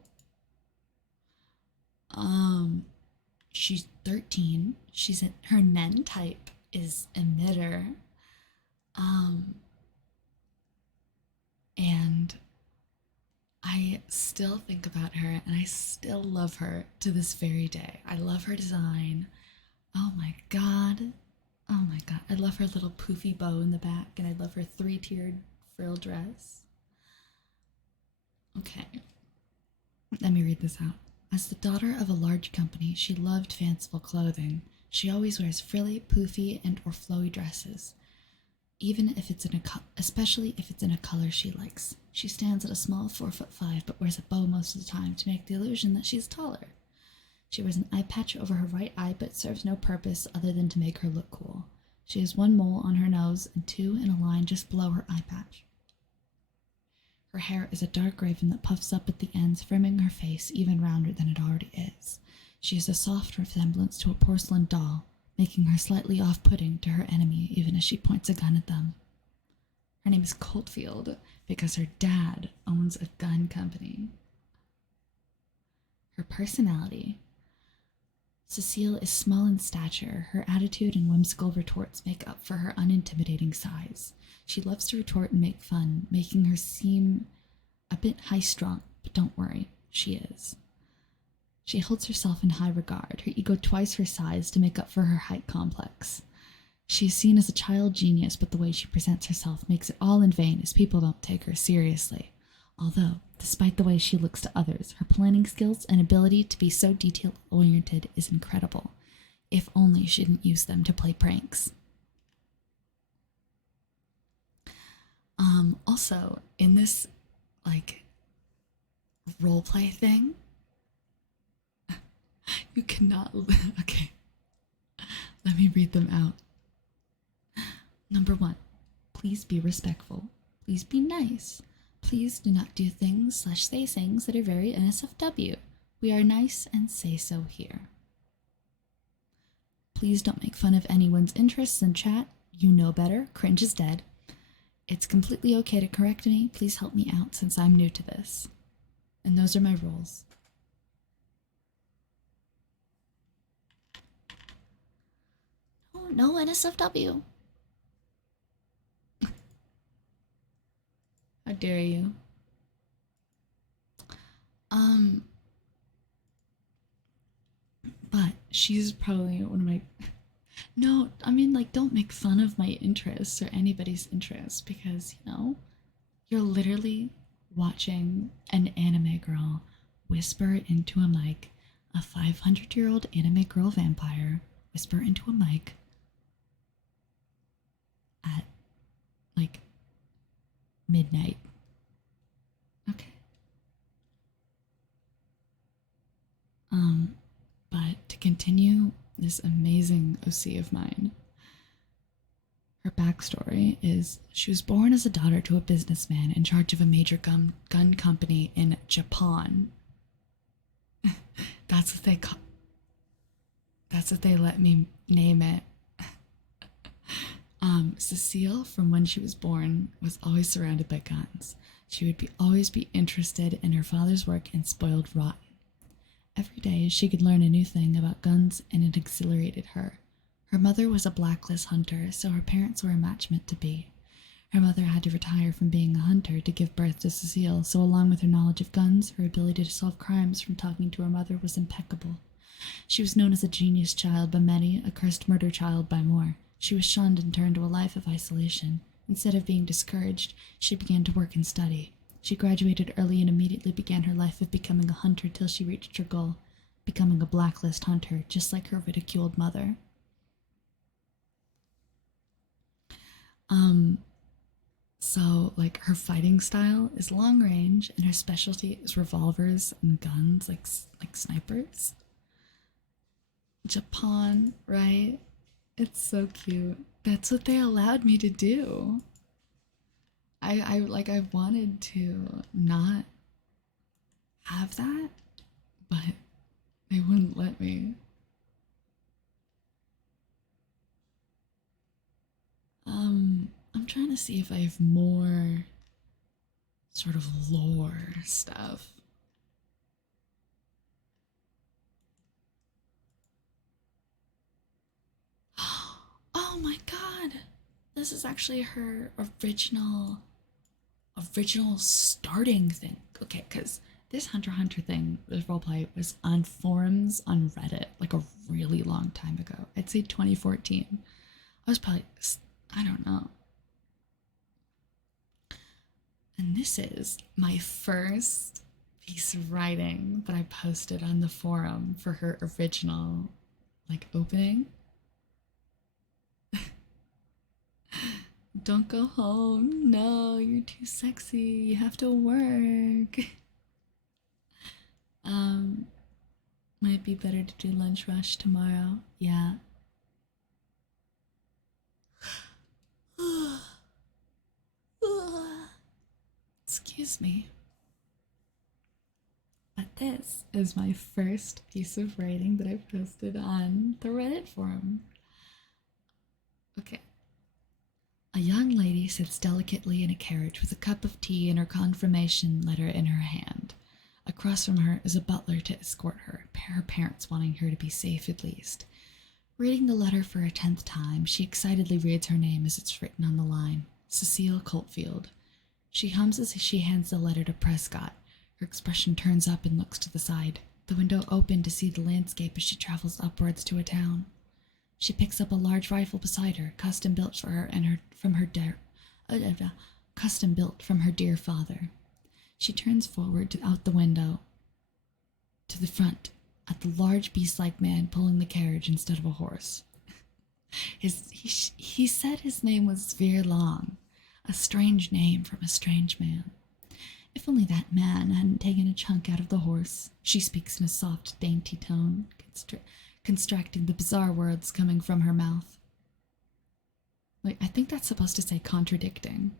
She's 13. Her Nen type is emitter. And I still think about her and I still love her to this very day. I love her design. Oh my god. Oh my god. I love her little poofy bow in the back and I love her 3-tiered frill dress. Okay. Let me read this out. As the daughter of a large company, she loved fanciful clothing. She always wears frilly, poofy, and or flowy dresses, especially if it's in a color she likes. She stands at a small 4'5", but wears a bow most of the time to make the illusion that she's taller. She wears an eye patch over her right eye, but serves no purpose other than to make her look cool. She has 1 mole on her nose and 2 in a line just below her eye patch. Her hair is a dark raven that puffs up at the ends, framing her face even rounder than it already is. She has a soft resemblance to a porcelain doll, making her slightly off-putting to her enemy even as she points a gun at them. Her name is Coltfield because her dad owns a gun company. Her personality. Cecile is small in stature. Her attitude and whimsical retorts make up for her unintimidating size. She loves to retort and make fun, making her seem a bit high-strung, but don't worry, she is. She holds herself in high regard, her ego twice her size to make up for her height complex. She is seen as a child genius, but the way she presents herself makes it all in vain as people don't take her seriously. Although, despite the way she looks to others, her planning skills and ability to be so detail-oriented is incredible. If only she didn't use them to play pranks. Also, in this, roleplay thing, you cannot... Okay. Let me read them out. Number 1. Please be respectful. Please be nice. Please do not do things/say things that are very NSFW. We are nice and say so here. Please don't make fun of anyone's interests in chat. You know better. Cringe is dead. It's completely okay to correct me. Please help me out since I'm new to this. And those are my rules. no NSFW. How dare you? Um, but she's probably one of my. No, I mean, like, don't make fun of my interests or anybody's interests because, you're literally watching an anime girl whisper into a mic, a 500-year-old anime girl vampire whisper into a mic at, like, midnight. Okay. But to continue this amazing OC of mine, her backstory is she was born as a daughter to a businessman in charge of a major gun company in Japan. That's what they call. That's what they let me name it. Cecile, from when she was born, was always surrounded by guns. She would always be interested in her father's work and spoiled rotten. Every day she could learn a new thing about guns and it exhilarated her. Her mother was a blacklist hunter, so her parents were a match meant to be. Her mother had to retire from being a hunter to give birth to Cecile, so along with her knowledge of guns, her ability to solve crimes from talking to her mother was impeccable. She was known as a genius child by many, a cursed murder child by more. She was shunned and turned to a life of isolation. Instead of being discouraged, she began to work and study. She graduated early and immediately began her life of becoming a hunter till she reached her goal, becoming a blacklist hunter, just like her ridiculed mother. So, like, her fighting style is long range, and her specialty is revolvers and guns, like snipers. Japan, right? It's so cute. That's what they allowed me to do. I wanted to not have that, but they wouldn't let me. I'm trying to see if I have more sort of lore stuff. Oh my god! This is actually her original starting thing. Okay, because this Hunter x Hunter thing, this roleplay, was on forums on Reddit like a really long time ago. I'd say 2014. I was probably, I don't know. And this is my first piece of writing that I posted on the forum for her original, like, opening. Don't go home. No, you're too sexy. You have to work. Might be better to do lunch rush tomorrow. Yeah. Excuse me. But this is my first piece of writing that I posted on the Reddit forum. Okay. A young lady sits delicately in a carriage with a cup of tea and her confirmation letter in her hand. Across from her is a butler to escort her, her parents wanting her to be safe at least. Reading the letter for a 10th time, she excitedly reads her name as it's written on the line, Cecile Coltfield. She hums as she hands the letter to Prescott. Her expression turns up and looks to the side, the window open to see the landscape as she travels upwards to a town. She picks up a large rifle beside her, custom built for her and custom built from her dear father. She turns forward out the window to the front at the large beast-like man pulling the carriage instead of a horse. He said his name was Veer Long, a strange name from a strange man. If only that man hadn't taken a chunk out of the horse. She speaks in a soft, dainty tone, constructing the bizarre words coming from her mouth. Like, I think that's supposed to say contradicting.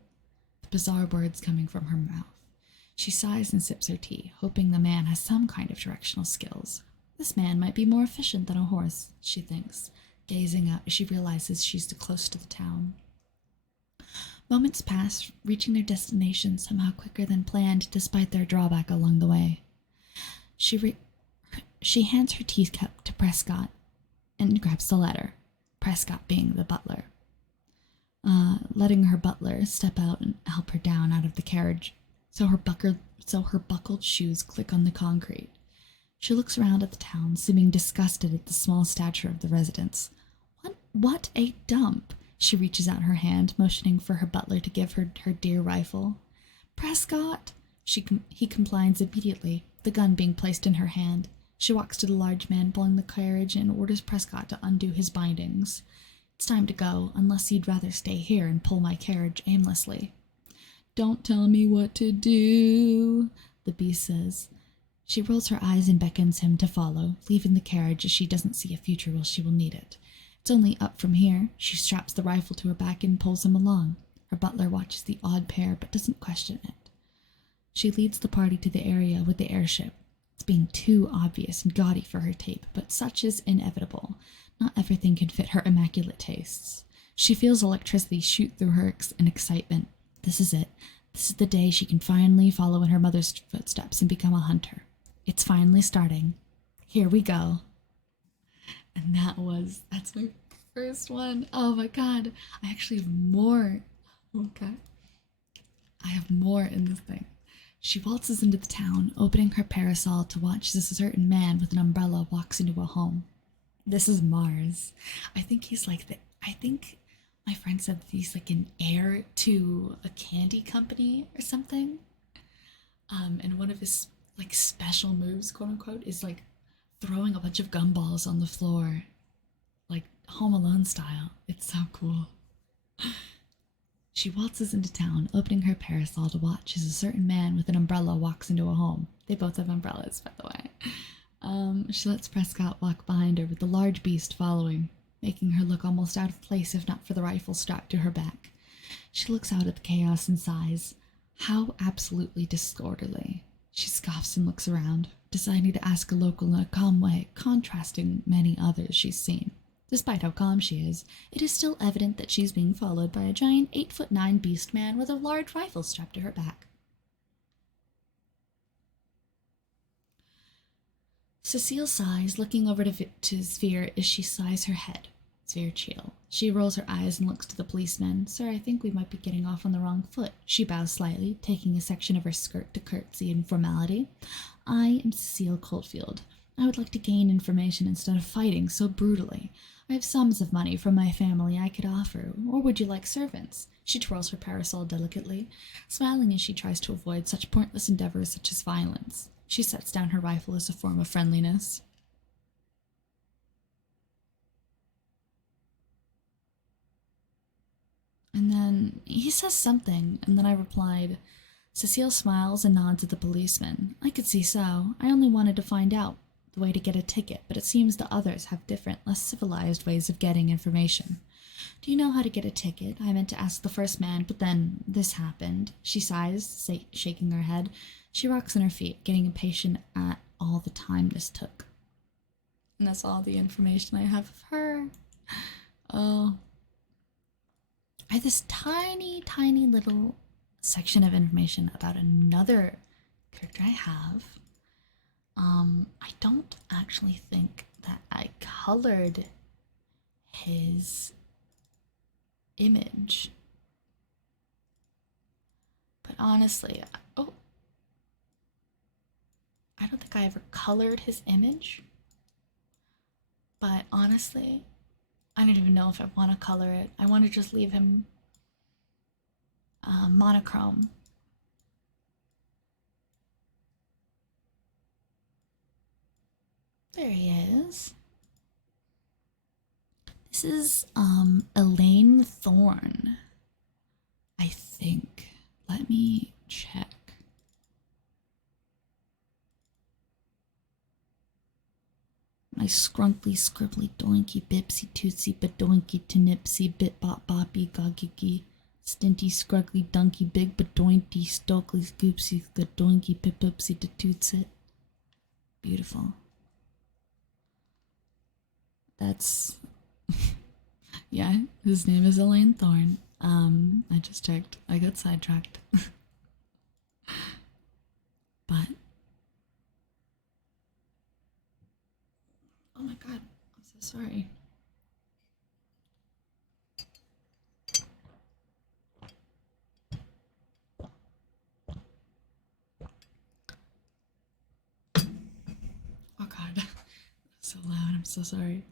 The bizarre words coming from her mouth. She sighs and sips her tea, hoping the man has some kind of directional skills. This man might be more efficient than a horse, she thinks, gazing up as she realizes she's too close to the town. Moments pass, reaching their destination somehow quicker than planned despite their drawback along the way. She hands her teacup to Prescott and grabs the letter. Prescott being the butler. Letting her butler step out and help her down out of the carriage so her buckled shoes click on the concrete. She looks around at the town, seeming disgusted at the small stature of the residents. What a dump! She reaches out her hand, motioning for her butler to give her her dear rifle. Prescott! He complies immediately, the gun being placed in her hand. She walks to the large man pulling the carriage and orders Prescott to undo his bindings. It's time to go, unless you'd rather stay here and pull my carriage aimlessly. Don't tell me what to do, the beast says. She rolls her eyes and beckons him to follow, leaving the carriage as she doesn't see a future while she will need it. It's only up from here. She straps the rifle to her back and pulls him along. Her butler watches the odd pair but doesn't question it. She leads the party to the area with the airship. It's being too obvious and gaudy for her tape, but such is inevitable. Not everything can fit her immaculate tastes. She feels electricity shoot through her in excitement. This is it. This is the day she can finally follow in her mother's footsteps and become a hunter. It's finally starting. Here we go. And that's my first one. Oh my god. I actually have more. Okay. I have more in this thing. She waltzes into the town, opening her parasol to watch as a certain man with an umbrella walks into a home. This is Mars. I think my friend said that he's like an heir to a candy company or something. And one of his like special moves, quote unquote, is like throwing a bunch of gumballs on the floor, like Home Alone style. It's so cool. She waltzes into town, opening her parasol to watch as a certain man with an umbrella walks into a home. They both have umbrellas, by the way. She lets Prescott walk behind her with the large beast following, making her look almost out of place if not for the rifle strapped to her back. She looks out at the chaos and sighs. How absolutely disorderly. She scoffs and looks around, deciding to ask a local in a calm way, contrasting many others she's seen. Despite how calm she is, it is still evident that she's being followed by a giant 8'9" beast man with a large rifle strapped to her back. Cecile sighs, looking over to Sphere as she sighs her head. Sphere chill. She rolls her eyes and looks to the policeman. Sir, I think we might be getting off on the wrong foot. She bows slightly, taking a section of her skirt to curtsy in formality. I am Cecile Coldfield. I would like to gain information instead of fighting so brutally. I have sums of money from my family I could offer, or would you like servants? She twirls her parasol delicately, smiling as she tries to avoid such pointless endeavors such as violence. She sets down her rifle as a form of friendliness. And then he says something, and then I replied, Cecile smiles and nods at the policeman. I could see so. I only wanted to find out the way to get a ticket, but it seems the others have different, less civilized ways of getting information. Do you know how to get a ticket? I meant to ask the first man, but then this happened. She sighs, shaking her head. She rocks on her feet, getting impatient at all the time this took. And that's all the information I have of her. Oh. I have this tiny, tiny little section of information about another character I have. I don't actually think that I colored his image. But honestly, I don't think I ever colored his image. But honestly, I don't even know if I want to color it. I want to just leave him monochrome. There he is. This is Elaine Thorne, I think. Let me check. My scrunkly, scribbly, doinky, bipsy, tootsie, badoinky, tinipsy, bit bop boppy, goggy, stinty, scruggly, dunky, big, badointy, stokely, scoopsy, gadoinky, pipupsy, to tootsit. Beautiful. That's yeah, his name is Elaine Thorne. I just checked. I got sidetracked. But oh my god, I'm so sorry. so loud. I'm so sorry.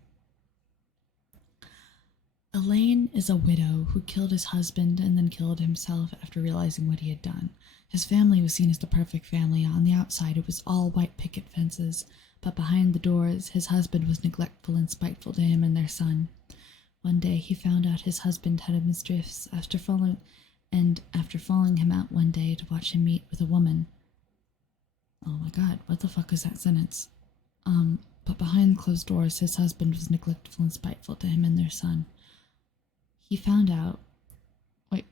Elaine is a widow who killed his husband and then killed himself after realizing what he had done. His family was seen as the perfect family. On the outside, it was all white picket fences, but behind the doors, his husband was neglectful and spiteful to him and their son. One day, he found out his husband had a mistress after following him out one day to watch him meet with a woman. Oh my god, what the fuck is that sentence? But behind closed doors, his husband was neglectful and spiteful to him and their son.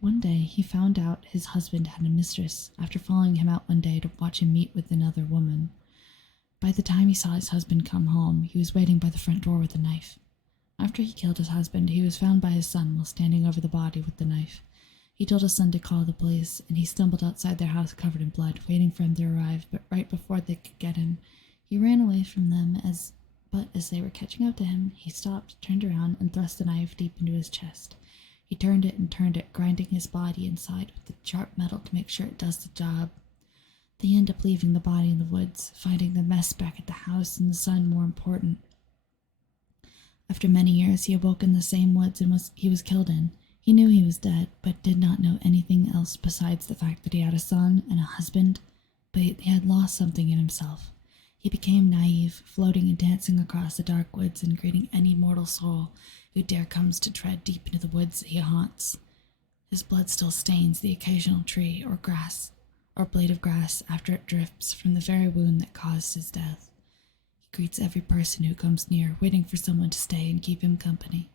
One day he found out his husband had a mistress after following him out one day to watch him meet with another woman. By the time he saw his husband come home, he was waiting by the front door with a knife. After he killed his husband, he was found by his son while standing over the body with the knife. He told his son to call the police, and he stumbled outside their house covered in blood, waiting for him to arrive, but right before they could get him, he ran away from them but as they were catching up to him, he stopped, turned around, and thrust the knife deep into his chest. He turned it, grinding his body inside with the sharp metal to make sure it does the job. They end up leaving the body in the woods, finding the mess back at the house and the son more important. After many years, he awoke in the same woods he was killed in. He knew he was dead, but did not know anything else besides the fact that he had a son and a husband, but he had lost something in himself. He became naive, floating and dancing across the dark woods and greeting any mortal soul who dare comes to tread deep into the woods that he haunts. His blood still stains the occasional tree or blade of grass after it drips from the very wound that caused his death. He greets every person who comes near, waiting for someone to stay and keep him company.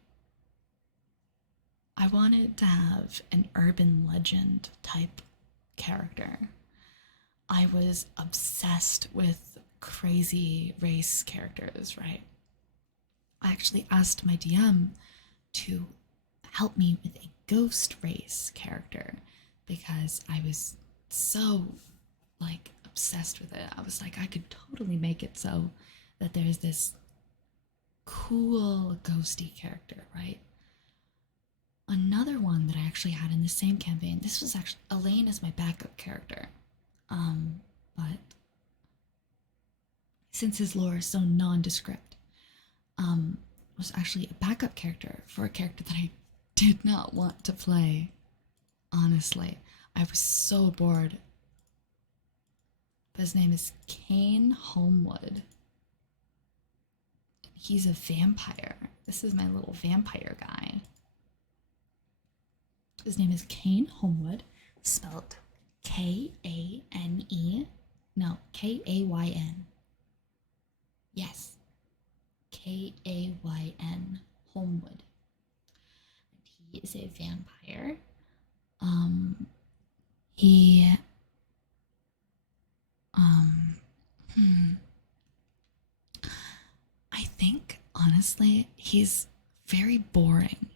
I wanted to have an urban legend type character. I was obsessed with crazy race characters, right? I actually asked my DM to help me with a ghost race character because I was so obsessed with it. I was like, I could totally make it so that there's this cool ghosty character, right? Another one that I actually had in the same campaign, this was actually Elaine as my backup character, but since his lore is so nondescript, was actually a backup character for a character that I did not want to play. Honestly, I was so bored. But his name is Kane Homewood. He's a vampire. This is my little vampire guy. His name is Kane Homewood, spelled K-A-N-E. No, K-A-Y-N. Yes. K-A-Y-N. Homewood. And he is a vampire. I think, honestly, he's very boring.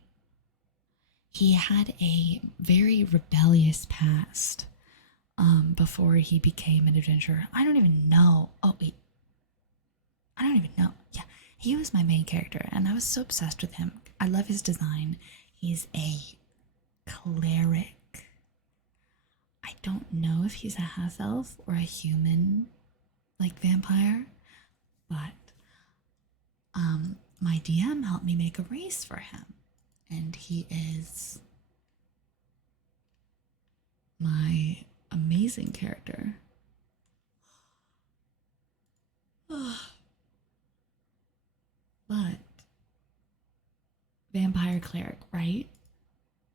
He had a very rebellious past before he became an adventurer. I don't even know. Oh, wait. I don't even know. Yeah, he was my main character, and I was so obsessed with him. I love his design. He's a cleric. I don't know if he's a half-elf or a human, vampire, but my DM helped me make a race for him, and he is my amazing character. But vampire cleric, right?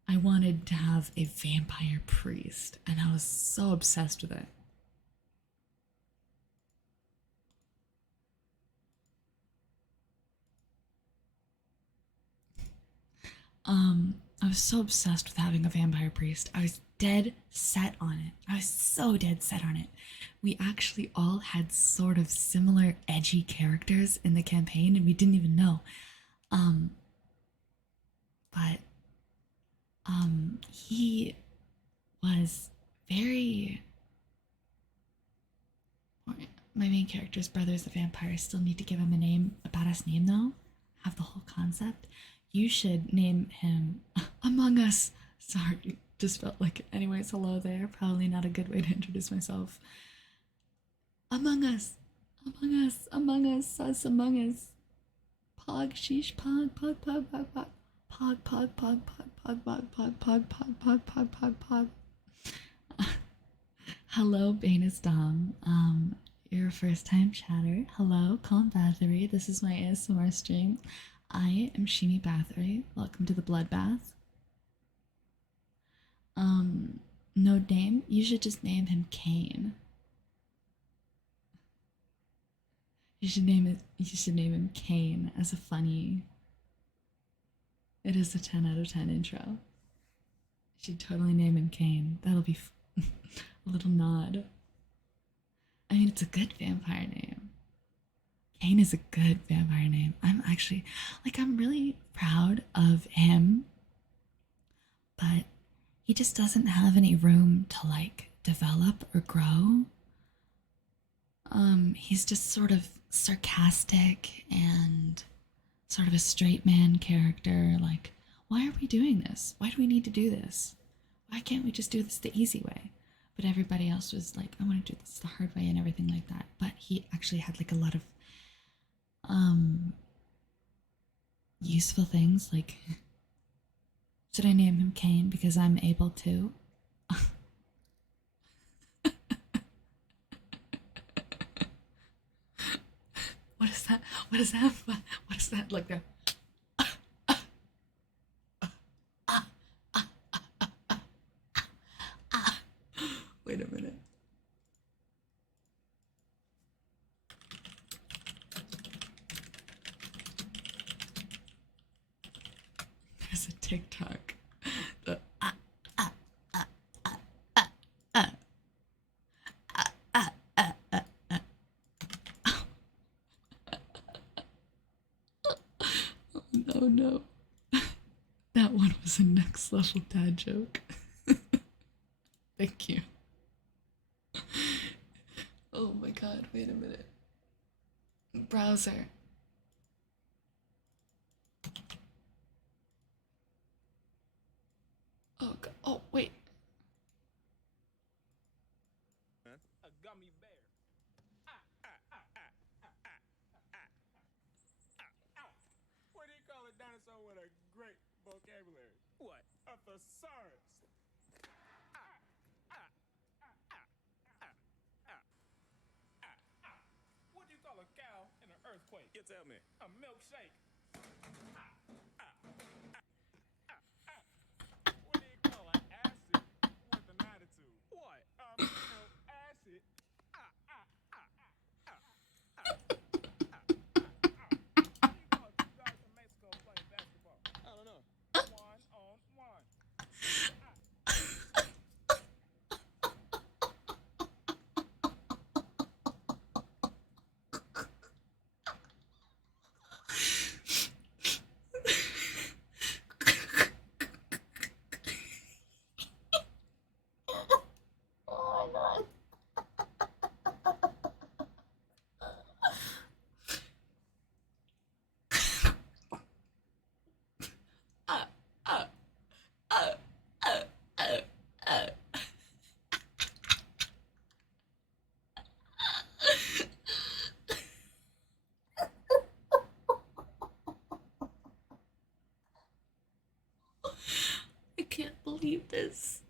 I wanted to have a vampire priest, and I was so obsessed with it. I was so obsessed with having a vampire priest. I was dead set on it. I was so dead set on it. We actually all had sort of similar edgy characters in the campaign, and we didn't even know. But he was very... My main character's brother is a vampire. I still need to give him a badass name though. Have the whole concept. You should name him Among Us. Sorry, just felt like it. Anyways, hello there. Probably not a good way to introduce myself. Among Us. Among Us. Among Us. Us Among Us. Pog, sheesh, pog, pog, pog, pog, pog. Pog, pog, pog, pog, pog, pog, pog, pog, pog, pog, pog, pog, pog. Hello, Banus Dom. You're a first time chatter. Hello, Kon-Bathory. This is my ASMR stream. I am Shimi Bathory. Welcome to the bloodbath. No name. You should just name him Kane. You should name him Kane as a funny. It is a 10 out of 10 intro. You should totally name him Kane. That'll be a little nod. I mean, it's a good vampire name. Kane is a good vampire name. I'm actually, I'm really proud of him, but he just doesn't have any room to, develop or grow. He's just sort of sarcastic and sort of a straight man character. Like, why are we doing this? Why do we need to do this? Why can't we just do this the easy way? But everybody else was like, I want to do this the hard way and everything like that. But he actually had a lot of useful things. Like, should I name him Kane because I'm able to? What is that? What is that? What is that? Like the. Wait a minute. There's a TikTok. The Oh no. That one was a next level dad joke. Thank you. Oh my god, wait a minute. Browser. Oh god. Oh, wait. A gummy bear. What do you call a dinosaur with a great vocabulary? What? A thesaurus. What do you call a cow in an earthquake? You tell me. A milkshake. What do you call an acid with an attitude? What? Acid. What do you call two guys from Mexico playing basketball? I don't know. 1-on-1. Oh my god. I can't believe this.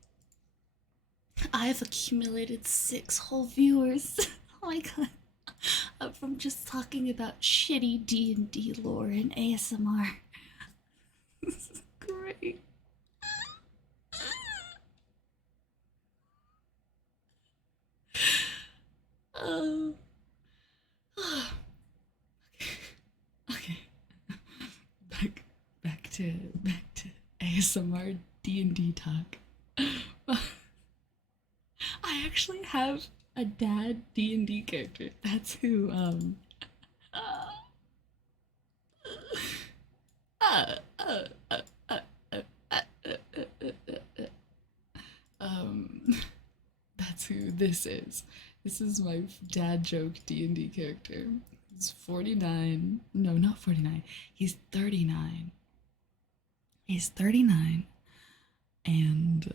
I've accumulated 6 whole viewers. Oh my god. From just talking about shitty D&D lore and ASMR. This is great. Oh. Okay. Back to ASMR D&D talk. I actually have a dad D&D character. That's who that's who this is. This is my dad joke D&D character. He's 49. No, not 49. He's 39. He's 39 and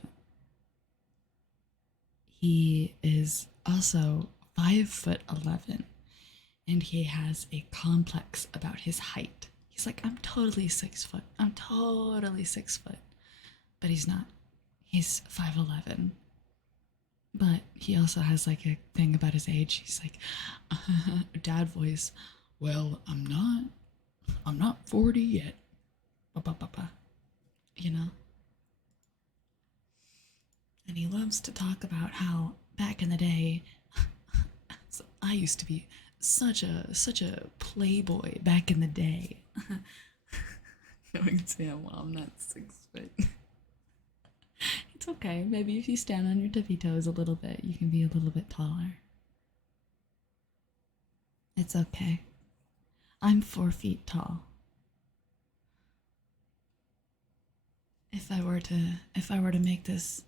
he is also 5'11", and he has a complex about his height. He's like, I'm totally 6 foot. I'm totally 6 foot. But he's not. He's 5'11". But he also has like a thing about his age. He's like, dad voice. Well, I'm not 40 yet. Ba-ba-ba-ba. You know? And he loves to talk about how back in the day, I used to be such a playboy back in the day. Going to him, well, I'm not 6 foot. It's okay. Maybe if you stand on your tippy toes a little bit, you can be a little bit taller. It's okay. I'm 4 feet tall. If I were to make this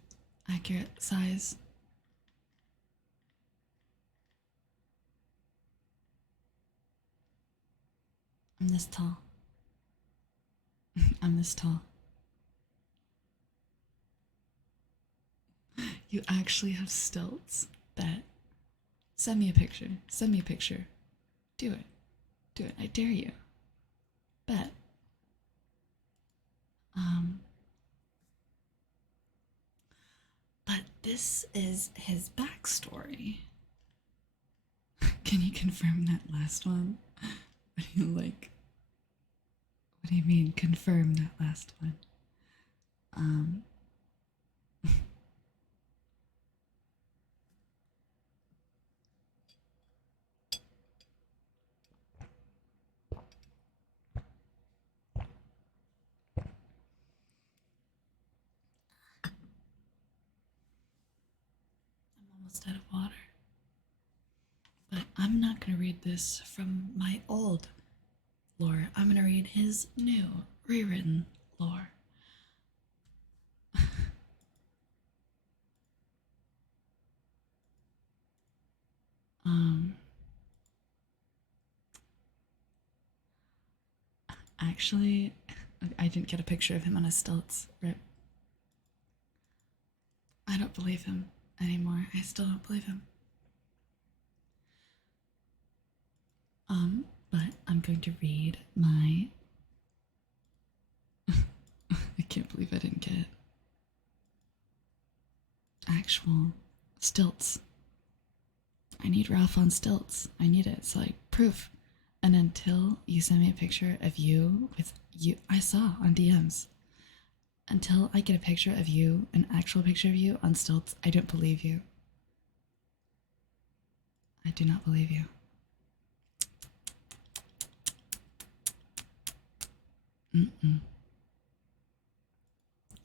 accurate size, I'm this tall. I'm this tall. You actually have stilts? Bet. Send me a picture. Send me a picture. Do it. Do it. I dare you. Bet. But this is his backstory. Can you confirm that last one? What do you like? What do you mean, confirm that last one? I'm almost out of water. But I'm not going to read this from my old lore. I'm going to read his new, rewritten lore. Actually, I didn't get a picture of him on his stilts. Rip. I don't believe him anymore. I still don't believe him. But I'm going to read my... I can't believe I didn't get actual stilts. I need Ralph on stilts. I need it. It's like proof. And until you send me a picture of you with you, I saw on DMs. Until I get a picture of you, an actual picture of you on stilts, I don't believe you. I do not believe you. Mm-mm.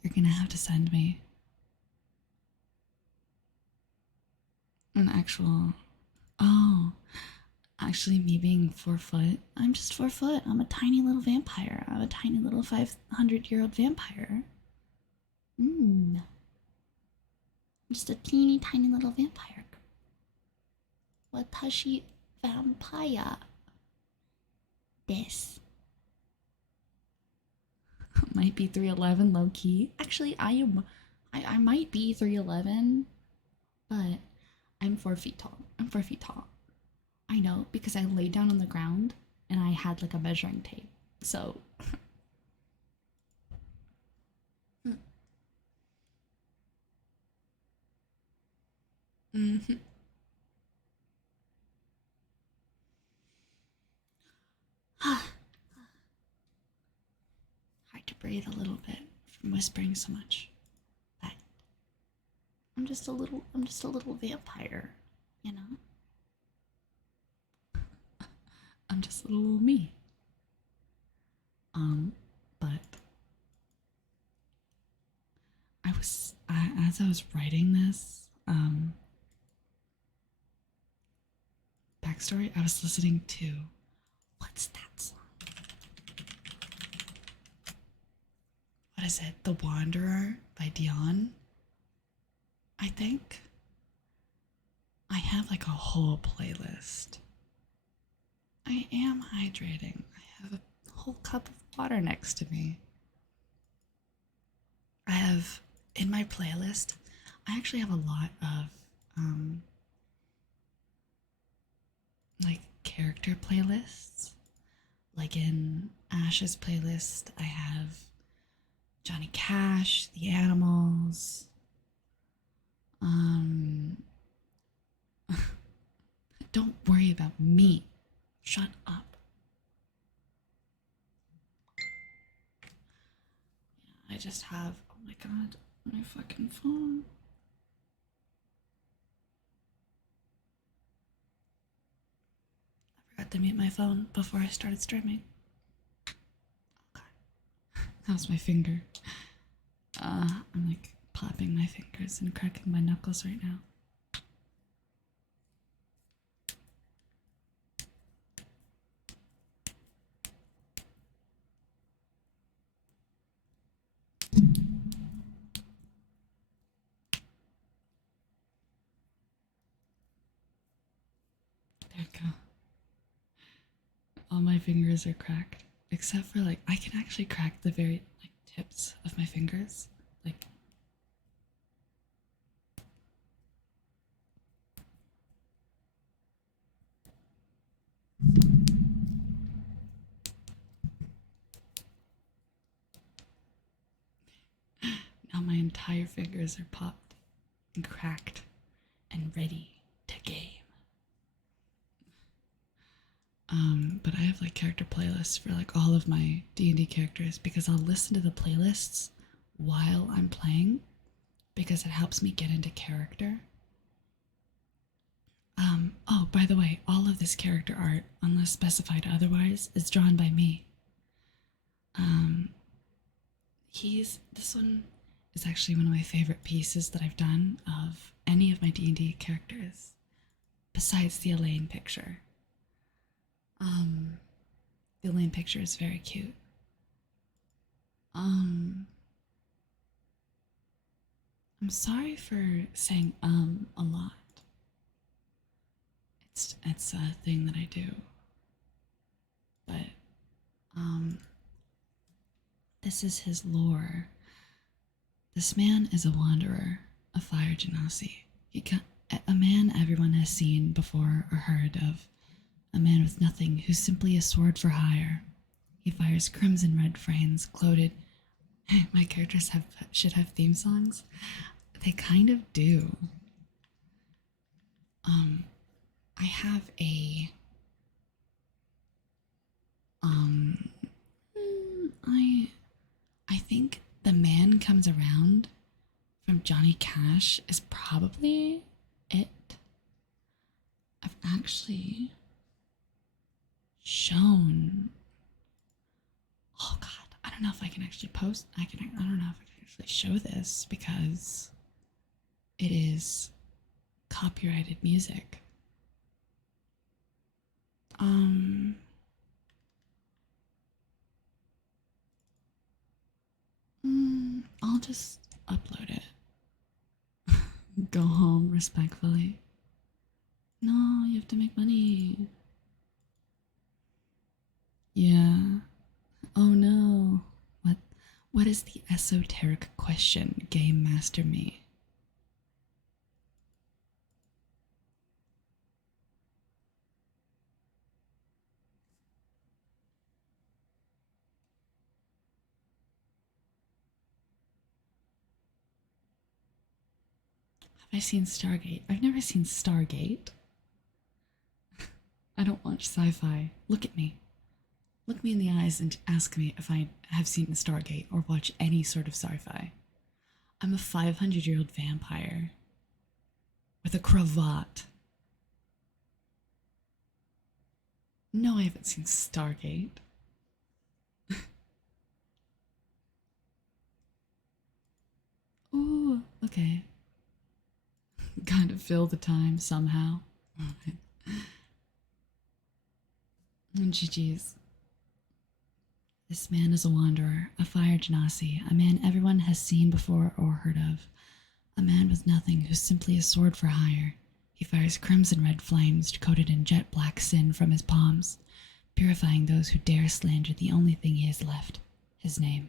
You're gonna have to send me an actual... Oh, actually me being 4 foot, I'm just 4 foot. I'm a tiny little vampire. I'm a tiny little 500-year-old vampire. I'm just a teeny tiny little vampire. Watashi vampire. This. Might be 3'11", low key. Actually, I might be 3'11", but I'm 4 feet tall. I'm 4 feet tall. I know, because I laid down on the ground and I had like a measuring tape. So hard to breathe a little bit from whispering so much. But I'm just a little vampire, you know? I'm just a little me. But as I was writing this backstory, I was listening to, what's that song? What is it? The Wanderer by Dion, I think. I have like a whole playlist. I am hydrating. I have a whole cup of water next to me. I have, in my playlist, I actually have a lot of like character playlists Like in Ash's playlist, I have Johnny Cash, The Animals. Don't worry about me. Shut up. I just have, oh my god, my fucking phone. I forgot to mute my phone before I started streaming. Oh god. How's my finger? I'm like popping my fingers and cracking my knuckles right now. There we go. All my fingers are cracked. Except for like, I can actually crack the very like tips of my fingers. Like, now my entire fingers are popped and cracked and ready to game. But I have like character playlists for like all of my D&D characters because I'll listen to the playlists while I'm playing because it helps me get into character. Oh, by the way, all of this character art, unless specified otherwise, is drawn by me. This one is actually one of my favorite pieces that I've done of any of my D&D characters, besides the Elaine picture. The Elaine picture is very cute. I'm sorry for saying a lot. It's a thing that I do. But this is his lore. This man is a wanderer, a fire genasi. A man everyone has seen before or heard of. A man with nothing who's simply a sword for hire. He fires crimson red flames clothed. My characters should have theme songs. They kind of do. I have a I think The Man Comes Around from Johnny Cash is probably it. I've actually shown, oh god, I don't know if I can actually post, I don't know if I can actually show this because it is copyrighted music. I'll just upload it. Go home respectfully. No, you have to make money. Yeah. Oh no. What is the esoteric question, Game Master me? Have I seen Stargate? I've never seen Stargate. I don't watch sci-fi. Look at me. Look me in the eyes and ask me if I have seen Stargate or watch any sort of sci-fi. I'm a 500-year-old vampire with a cravat. No, I haven't seen Stargate. Ooh, okay. Gotta fill the time somehow. GG's. This man is a wanderer, a fire genasi, a man everyone has seen before or heard of. A man with nothing who's simply a sword for hire. He fires crimson red flames coated in jet black sin from his palms, purifying those who dare slander the only thing he has left, his name.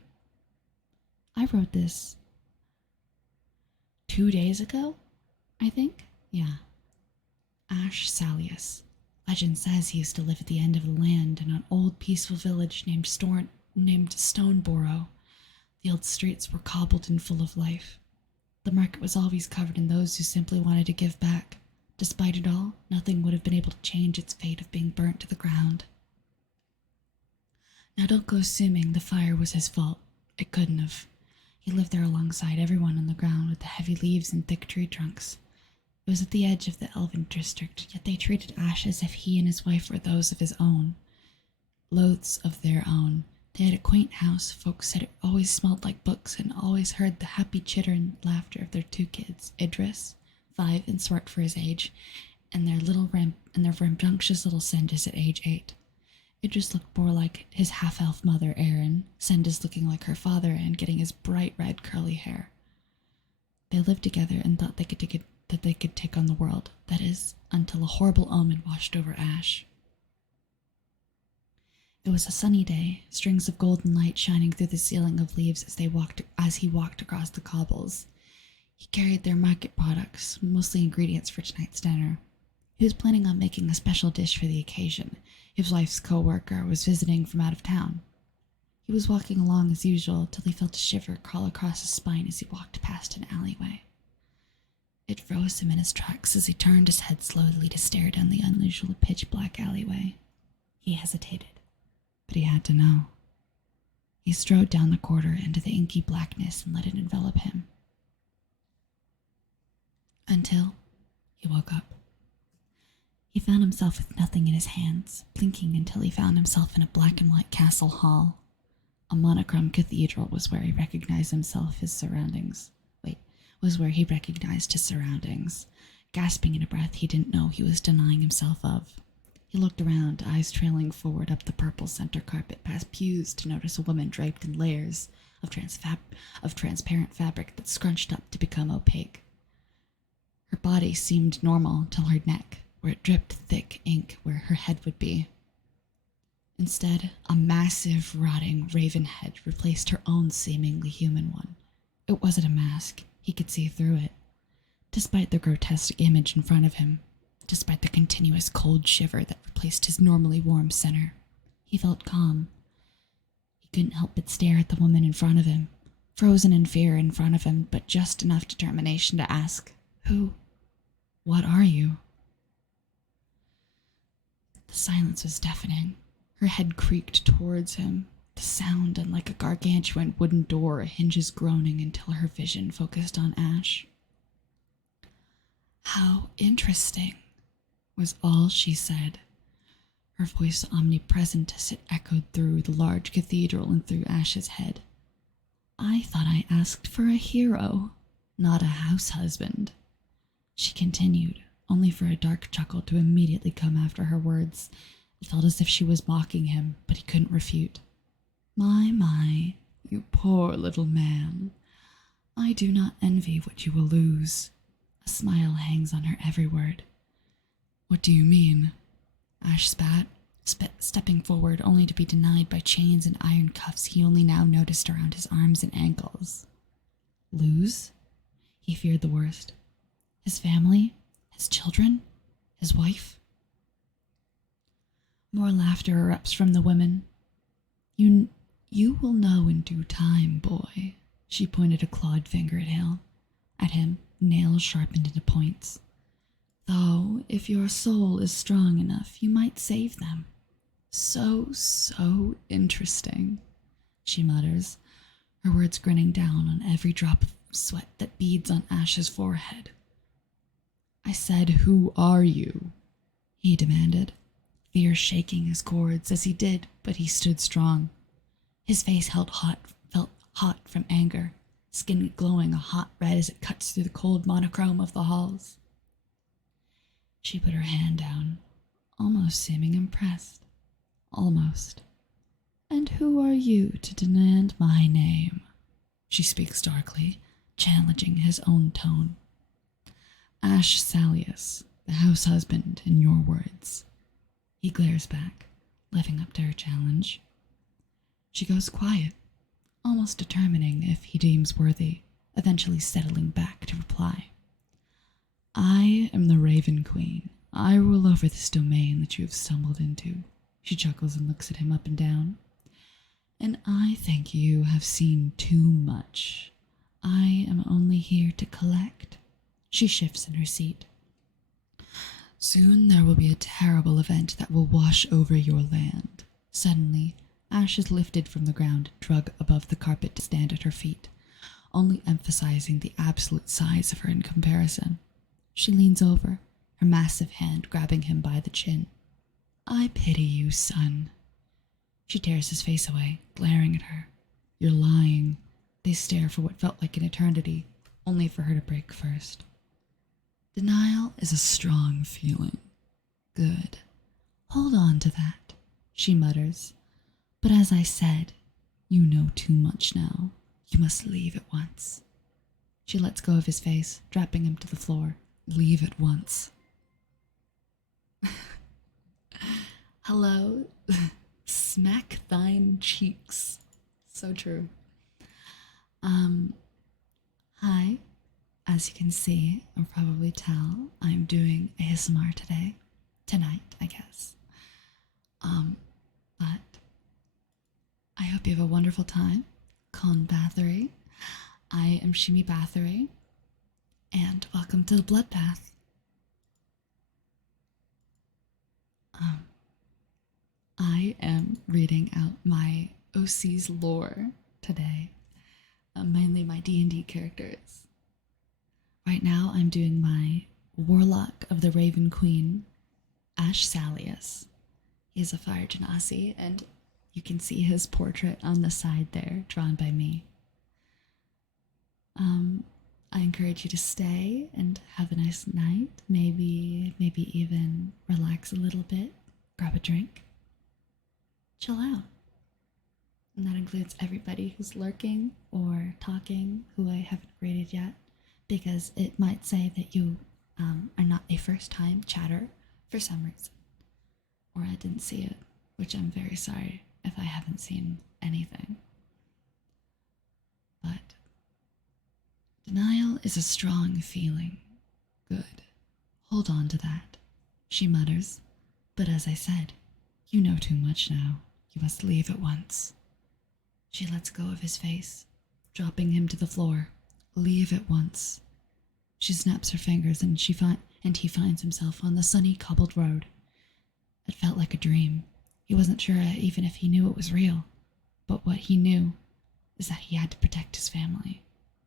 I wrote this 2 days ago, I think? Yeah. Ash Salius. Legend says he used to live at the end of the land in an old peaceful village named Stoneborough. The old streets were cobbled and full of life. The market was always covered in those who simply wanted to give back. Despite it all, nothing would have been able to change its fate of being burnt to the ground. Now don't go assuming the fire was his fault. It couldn't have. He lived there alongside everyone on the ground with the heavy leaves and thick tree trunks. It was at the edge of the Elven district, yet they treated Ash as if he and his wife were those of his own. Loaths of their own. They had a quaint house. Folks said it always smelled like books and always heard the happy chitter and laughter of their two kids, Idris, 5 and smart for his age, and their rambunctious little Sendis at age 8. Idris looked more like his half-elf mother, Erin, Sendis looking like her father and getting his bright red curly hair. They lived together and thought they could take on the world, that is, until a horrible omen washed over Ash. It was a sunny day, strings of golden light shining through the ceiling of leaves as he walked across the cobbles. He carried their market products, mostly ingredients for tonight's dinner. He was planning on making a special dish for the occasion. His wife's co-worker was visiting from out of town. He was walking along as usual till he felt a shiver crawl across his spine as he walked past an alleyway. It froze him in his tracks as he turned his head slowly to stare down the unusual pitch-black alleyway. He hesitated, but he had to know. He strode down the corridor into the inky blackness and let it envelop him. Until he woke up. He found himself with nothing in his hands, blinking until he found himself in a black and white castle hall. A monochrome cathedral was where he recognized his surroundings. Gasping in a breath he didn't know he was denying himself of. He looked around, eyes trailing forward up the purple center carpet past pews to notice a woman draped in layers of transparent fabric that scrunched up to become opaque. Her body seemed normal till her neck, where it dripped thick ink where her head would be. Instead, a massive, rotting raven head replaced her own seemingly human one. It wasn't a mask. He could see through it. Despite the grotesque image in front of him, despite the continuous cold shiver that replaced his normally warm center, he felt calm. He couldn't help but stare at the woman in front of him, frozen in fear in front of him, but just enough determination to ask, "Who? What are you?" The silence was deafening. Her head creaked towards him, the sound unlike a gargantuan wooden door, hinges groaning until her vision focused on Ash. "How interesting," was all she said, her voice omnipresent as it echoed through the large cathedral and through Ash's head. "I thought I asked for a hero, not a house husband." She continued, only for a dark chuckle to immediately come after her words. It felt as if she was mocking him, but he couldn't refute. My, you poor little man. I do not envy what you will lose." A smile hangs on her every word. "What do you mean?" Ash spat, stepping forward only to be denied by chains and iron cuffs he only now noticed around his arms and ankles. Lose? He feared the worst. His family? His children? His wife? More laughter erupts from the women. You will know in due time, boy." She pointed a clawed finger at him, nails sharpened into points. "Though, if your soul is strong enough, you might save them. So interesting," she mutters, her words grinning down on every drop of sweat that beads on Ash's forehead. "I said, who are you?" he demanded, fear shaking his cords as he did, but he stood strong. His face felt hot from anger, skin glowing a hot red as it cuts through the cold monochrome of the halls. She put her hand down, almost seeming impressed. Almost. "And who are you to demand my name?" She speaks darkly, challenging his own tone. "Ash Salius, the house husband, in your words." He glares back, living up to her challenge. She goes quiet, almost determining if he deems worthy, eventually settling back to reply. "I am the Raven Queen I rule over this domain that you have stumbled into. She chuckles and looks at him up and down. And I think you have seen too much. I am only here to collect. She shifts in her seat. Soon there will be a terrible event that will wash over your land. Suddenly, ash is lifted from the ground, dragged above the carpet to stand at her feet, only emphasizing the absolute size of her in comparison. She leans over, her massive hand grabbing him by the chin. I pity you, son. She tears his face away, glaring at her. You're lying. They stare for what felt like an eternity, only for her to break first. Denial is a strong feeling. Good. Hold on to that, she mutters. But as I said, you know too much now. You must leave at once. She lets go of his face, dropping him to the floor. Leave at once. Hello? Smack thine cheeks. So true. Hi. As you can see, or probably tell, I'm doing ASMR today. Tonight, I guess. But I hope you have a wonderful time. Kon-Bathory. I am Shimi Bathory. And welcome to the Bloodbath. I am reading out my OC's lore today. Mainly my D&D characters. Right now I'm doing my Warlock of the Raven Queen, Ash Salius. He's a fire genasi, and you can see his portrait on the side there, drawn by me. I encourage you to stay and have a nice night. Maybe even relax a little bit, grab a drink, chill out. And that includes everybody who's lurking or talking who I haven't rated yet, because it might say that you are not a first-time chatter for some reason. Or I didn't see it, which I'm very sorry if I haven't seen anything. But denial is a strong feeling. Good. Hold on to that, she mutters. But as I said, you know too much now. You must leave at once. She lets go of his face, dropping him to the floor. Leave at once. She snaps her fingers and he finds himself on the sunny cobbled road. It felt like a dream. He wasn't sure even if he knew it was real. But what he knew is that he had to protect his family.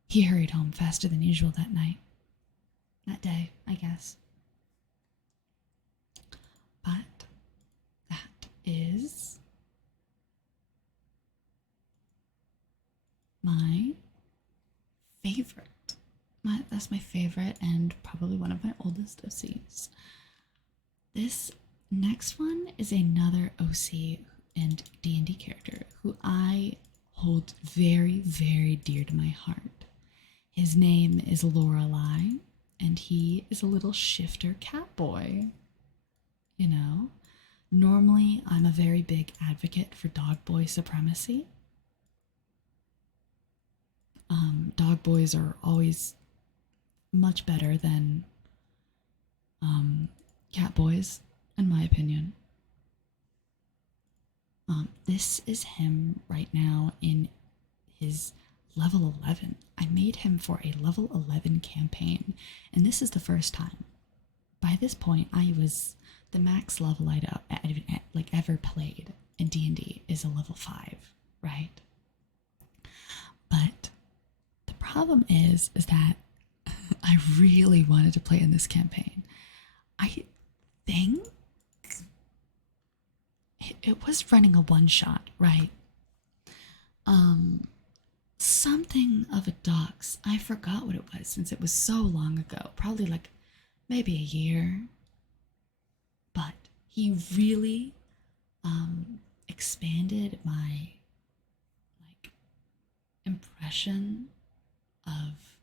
He hurried home faster than usual that night. That day, I guess. But that is my favorite. That's my favorite and probably one of my oldest OCs. This next one is another OC and D&D character who I hold very, very dear to my heart. His name is Lorelei, and he is a little shifter cat boy. You know, normally I'm a very big advocate for dog boy supremacy. Dog boys are always much better than cat boys, in my opinion. This is him right now in his level 11. I made him for a level 11 campaign, and this is the first time. By this point, I was the max level I'd ever played in D&D is a level 5, right? But the problem is that I really wanted to play in this campaign. I think it was running a one-shot, right? Something of a dox. I forgot what it was since it was so long ago. Probably like maybe a year. But he really expanded my impression of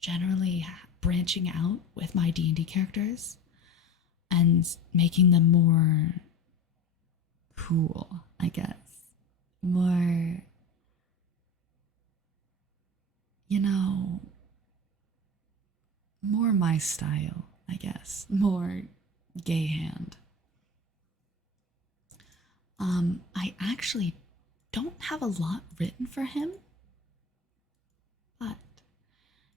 generally branching out with my D&D characters and making them more cool, I guess. More, more my style, I guess. More gay hand. I actually don't have a lot written for him, but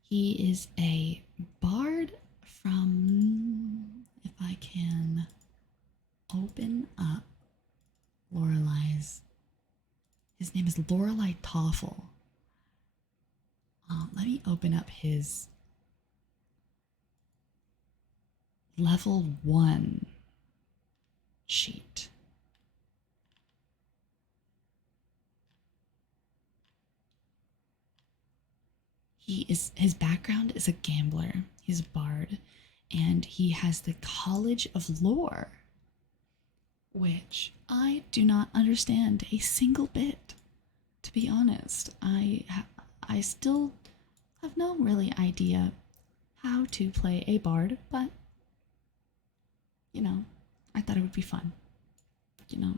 he is a bard from, if I can open up Lorelai's, his name is Lorelai Toffel. Let me open up his level 1 sheet. His background is a gambler. He's a bard, and he has the College of Lore, which I do not understand a single bit. To be honest, I still have no really idea how to play a bard, but you know, I thought it would be fun. You know,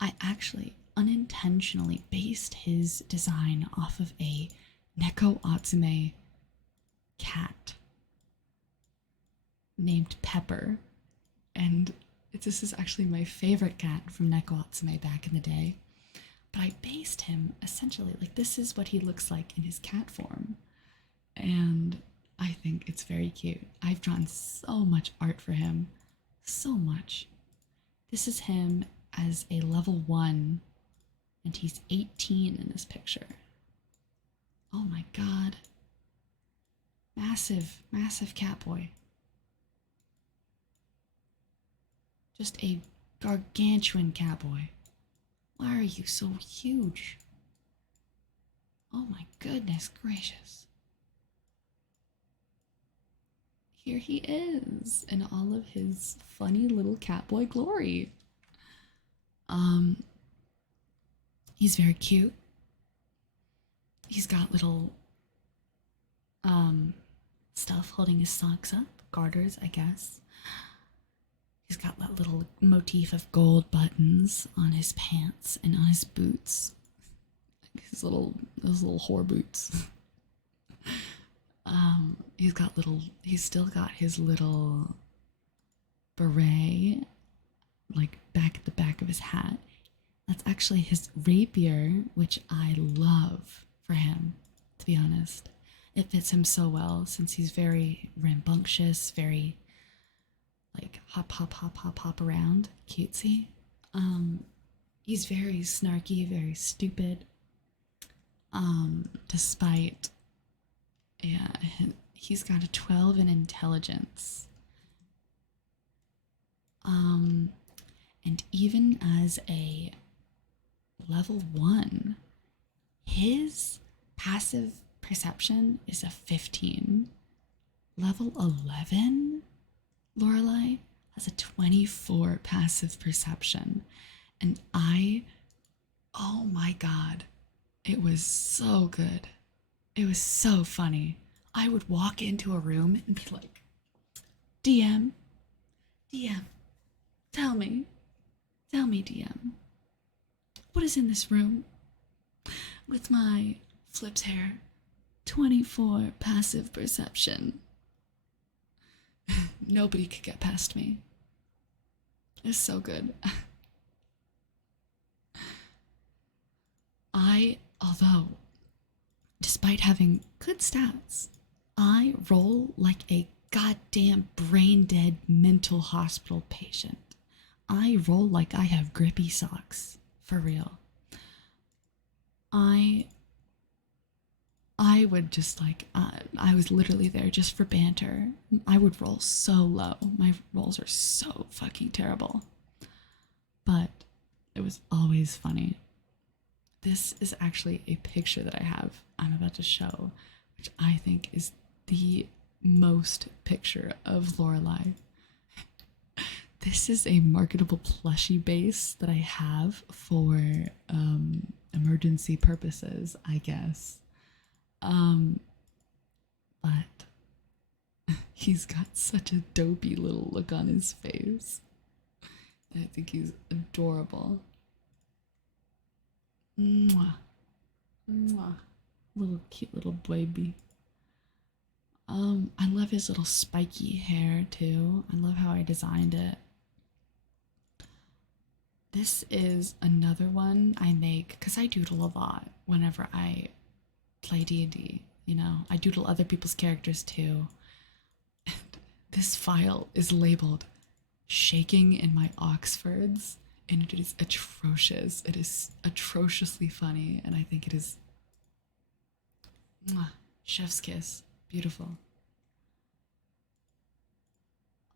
I actually unintentionally based his design off of a Neko Atsume cat named Pepper. And this is actually my favorite cat from Neko Atsume back in the day. But I based him essentially like this is what he looks like in his cat form. And I think it's very cute. I've drawn so much art for him. So much. This is him as a level 1, and he's 18 in this picture. Oh my god. Massive, massive cat boy. Just a gargantuan cat boy. Why are you so huge? Oh my goodness gracious. Here he is in all of his funny little catboy glory. He's very cute. He's got little stuff holding his socks up, garters, I guess. He's got that little motif of gold buttons on his pants and on his boots. Those little whore boots. He's still got his little beret, like back at the back of his hat. That's actually his rapier, which I love for him, to be honest. It fits him so well since he's very rambunctious, very like hop around, cutesy. He's very snarky, very stupid. Despite, yeah, he's got a 12 in intelligence. And even as a level 1, his passive perception is a 15. Level 11, Lorelai has a 24 passive perception. And oh my god, it was so good. It was so funny. I would walk into a room and be like, DM, tell me, DM, what is in this room? With my flips hair, 24 passive perception. Nobody could get past me. It's so good. Although, despite having good stats, I roll like a goddamn brain dead mental hospital patient. I roll like I have grippy socks. For real. I would just like, I was literally there just for banter. I would roll so low. My rolls are so fucking terrible. But it was always funny. This is actually a picture that I'm about to show, which I think is the most picture of Lorelai. This is a marketable plushie base that I have for emergency purposes, I guess. But he's got such a dopey little look on his face. I think he's adorable. Mwah. Mwah. Little cute little baby. I love his little spiky hair too. I love how I designed it. This is another one I make because I doodle a lot whenever I play D&D. You know, I doodle other people's characters too. And this file is labeled "Shaking in My Oxfords," and it is atrocious. It is atrociously funny, and I think it is chef's kiss. Beautiful.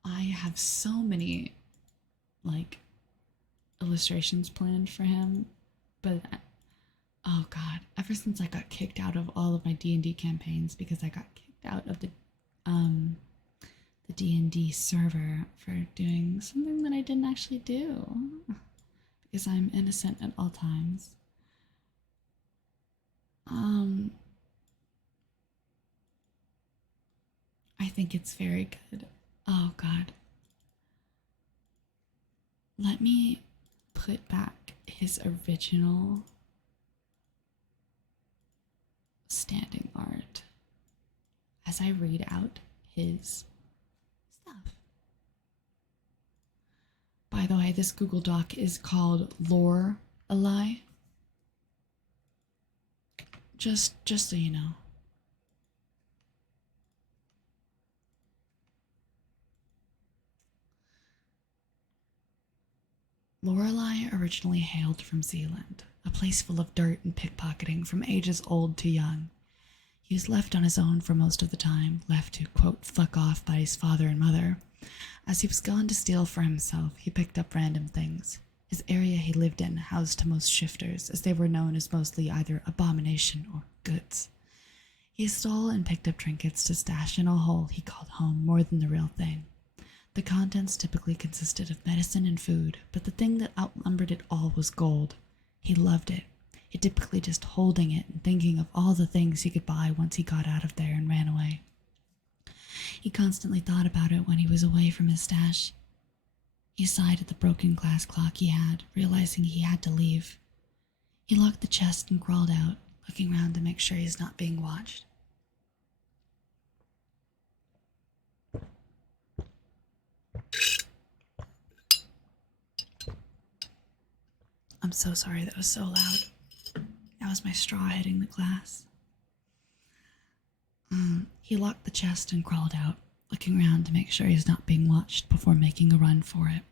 I have so many like illustrations planned for him, but oh god, ever since I got kicked out of all of my D&D campaigns because I got kicked out of the D&D server for doing something that I didn't actually do because I'm innocent at all times. I think it's very good. Oh god. Let me put back his original standing art as I read out his stuff. By the way, this Google Doc is called Lore-a-Lie. Just so you know. Lorelei originally hailed from Zealand, a place full of dirt and pickpocketing from ages old to young. He was left on his own for most of the time, left to, quote, fuck off by his father and mother. As he was gone to steal for himself, he picked up random things. His area he lived in housed most shifters, as they were known as mostly either abomination or goods. He stole and picked up trinkets to stash in a hole he called home more than the real thing. The contents typically consisted of medicine and food, but the thing that outnumbered it all was gold. He loved it. He typically just holding it and thinking of all the things he could buy once he got out of there and ran away. He constantly thought about it when he was away from his stash. He sighed at the broken glass clock he had, realizing he had to leave. He locked the chest and crawled out, looking around to make sure he's not being watched. I'm so sorry that was so loud. That was my straw hitting the glass. He locked the chest and crawled out, looking around to make sure he's not being watched before making a run for it.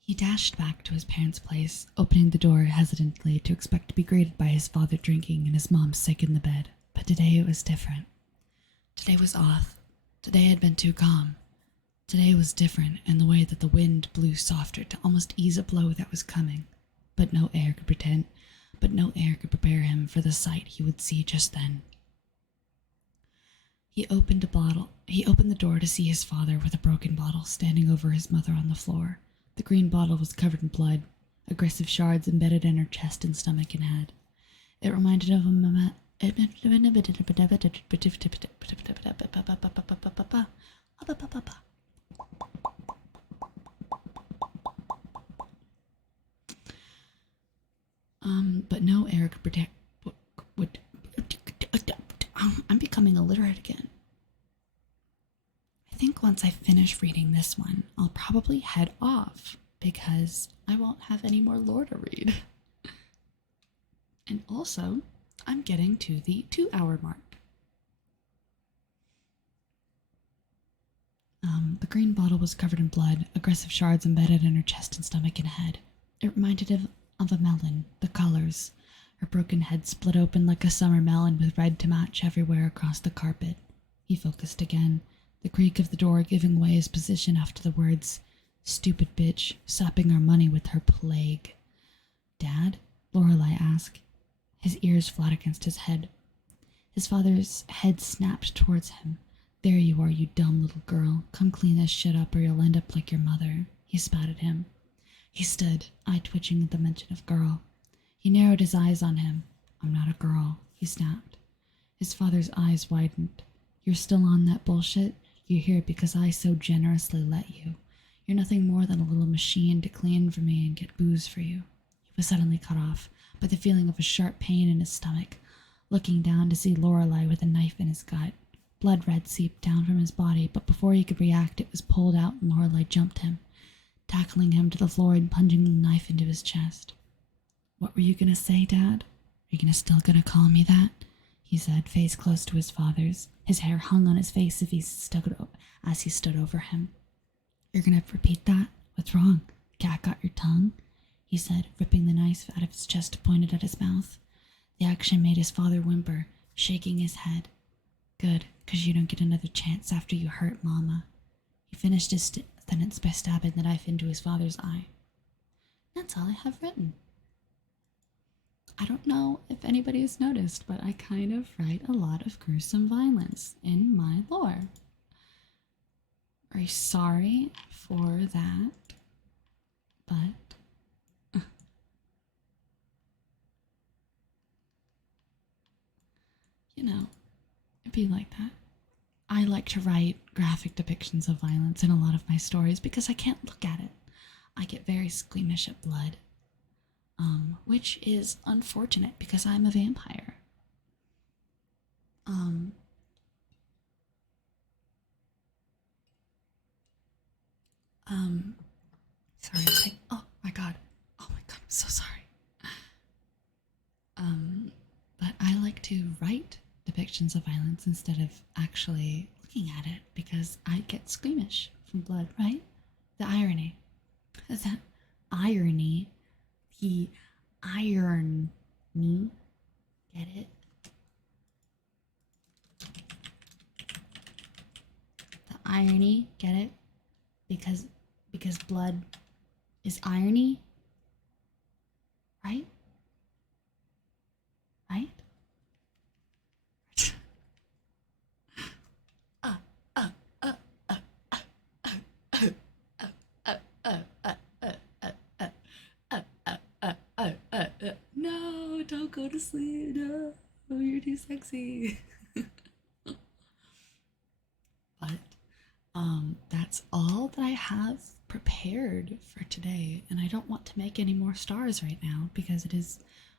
He dashed back to his parents' place, opening the door hesitantly to expect to be greeted by his father drinking and his mom sick in the bed. But today it was different. Today was off. Today had been too calm. Today was different in the way that the wind blew softer to almost ease a blow that was coming, but no air could prepare him for the sight he would see just then. He opened the door to see his father with a broken bottle standing over his mother on the floor. The green bottle was covered in blood, aggressive shards embedded in her chest and stomach and head. It reminded of him but no air could protect. I'm becoming illiterate again. I think once I finish reading this one, I'll probably head off because I won't have any more lore to read. And also, I'm getting to the 2-hour mark. The green bottle was covered in blood, aggressive shards embedded in her chest and stomach and head. It reminded him of a melon, the colors. Her broken head split open like a summer melon with red to match everywhere across the carpet. He focused again, the creak of the door giving away his position after the words, "Stupid bitch, sapping our money with her plague." "Dad?" Lorelei asked, his ears flat against his head. His father's head snapped towards him. "There you are, you dumb little girl. Come clean this shit up or you'll end up like your mother." He spat at him. He stood, eye twitching at the mention of girl. He narrowed his eyes on him. "I'm not a girl," he snapped. His father's eyes widened. "You're still on that bullshit? You're here because I so generously let you. You're nothing more than a little machine to clean for me and get booze for you." He was suddenly cut off by the feeling of a sharp pain in his stomach, looking down to see Lorelei with a knife in his gut. Blood red seeped down from his body, but before he could react, it was pulled out and Lorelei jumped him, tackling him to the floor and plunging the knife into his chest. "What were you gonna say, Dad? Are you still gonna call me that?" he said, face close to his father's. His hair hung on his face as he stood over him. "You're gonna repeat that? What's wrong? The cat got your tongue?" he said, ripping the knife out of his chest, pointed at his mouth. The action made his father whimper, shaking his head. "Good, 'cause you don't get another chance after you hurt Mama." He finished his sentence by stabbing the knife into his father's eye. That's all I have written. I don't know if anybody has noticed, but I kind of write a lot of gruesome violence in my lore. Very sorry for that, but it'd be like that. I like to write graphic depictions of violence in a lot of my stories because I can't look at it. I get very squeamish at blood, which is unfortunate because I'm a vampire. Sorry. Oh my god, I'm so sorry. But I like to write depictions of violence instead of actually looking at it because I get squeamish from blood, right? The irony. That irony. The irony. Get it? The irony, get it? Because blood is irony, right? Right? No, don't go to sleep. No, you're too sexy. But that's all that I have prepared for today, and I don't want to make any more stars right now because it is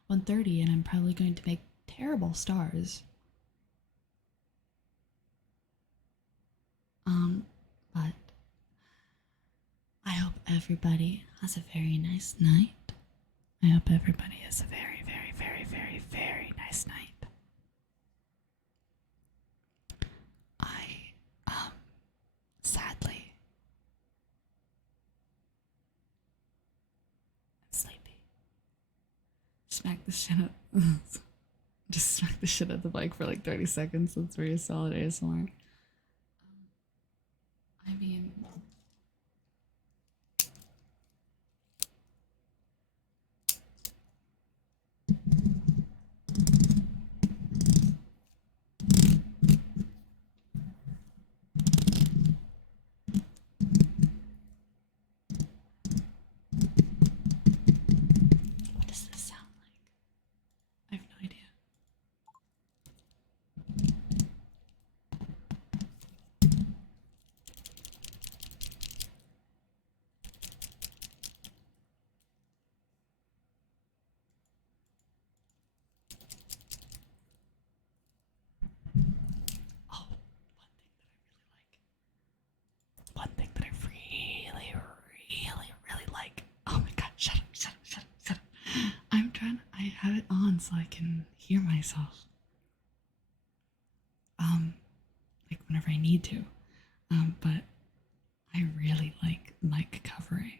1:30 and I'm probably going to make terrible stars. But I hope everybody has a very nice night. I hope everybody has a very, very, very, very, very nice night. I, sadly, I'm sleepy. Smack the shit out. Just smack the shit out of the bike for like 30 seconds. That's very solid ASMR. I mean, what does this sound like? I have no idea. Oh, one thing that I really, really, really like. Oh my god, shut up. I have it on so I can hear myself. Like whenever I need to. But I really like mic covering.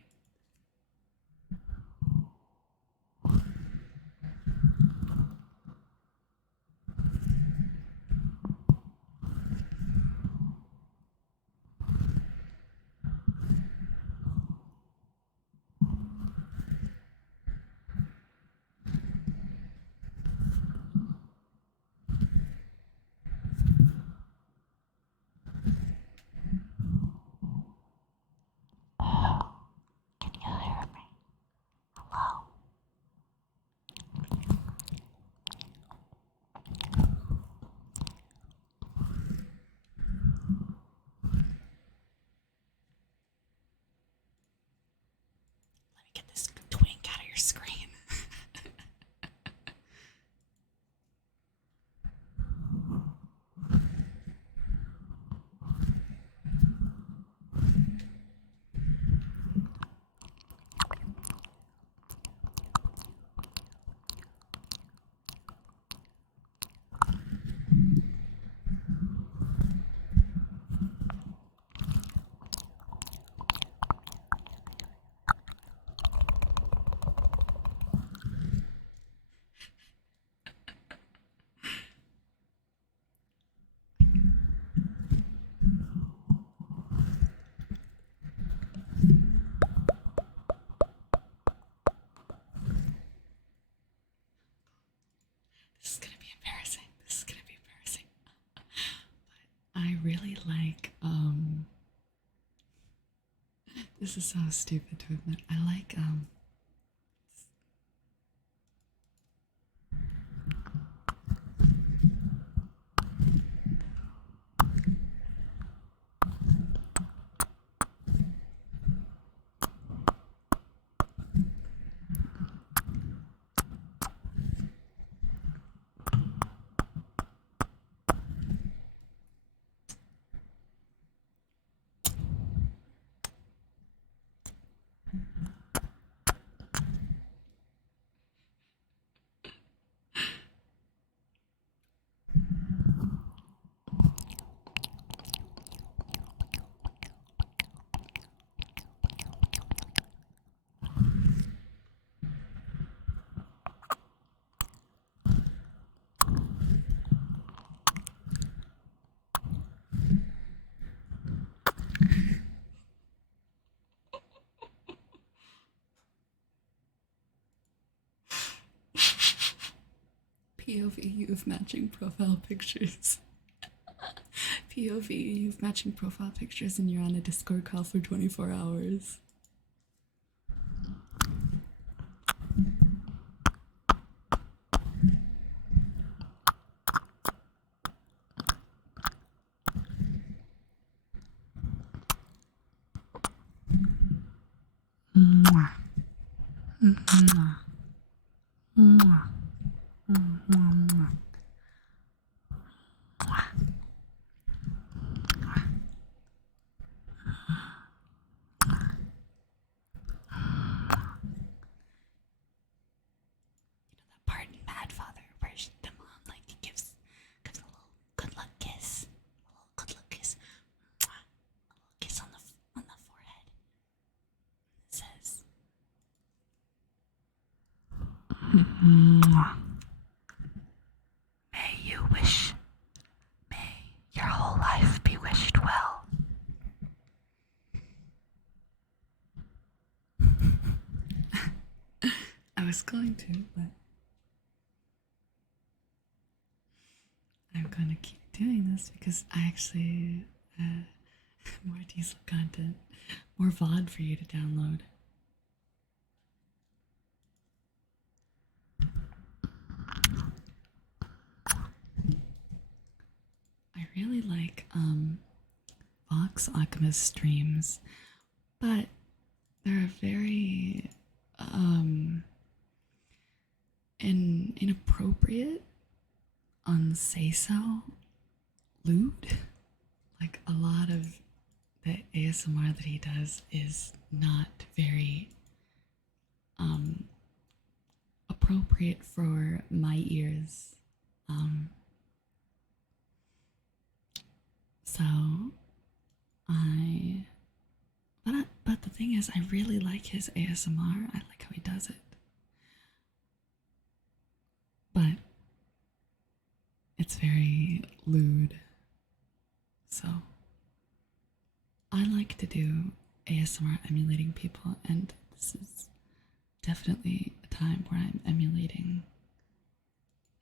really like, this is so stupid to admit. I like, POV, you have matching profile pictures. POV, you have matching profile pictures and you're on a Discord call for 24 hours. Mwah. Mwah. Mwah. Mwah. That part in Bad Father where the mom like gives a little good luck kiss, a little good luck kiss, mwah, a little kiss on the forehead. It says, may your whole life be wished well. I was going to, but I'm gonna keep doing this because I actually more diesel content, more VOD for you to download. I really like Vox Alchemist streams, but they're very inappropriate, unsay-so, lewd. Like a lot of the ASMR that he does is not very appropriate for my ears. So but the thing is, I really like his ASMR. I like how he does it. But it's very lewd. So I like to do ASMR emulating people, and this is definitely a time where I'm emulating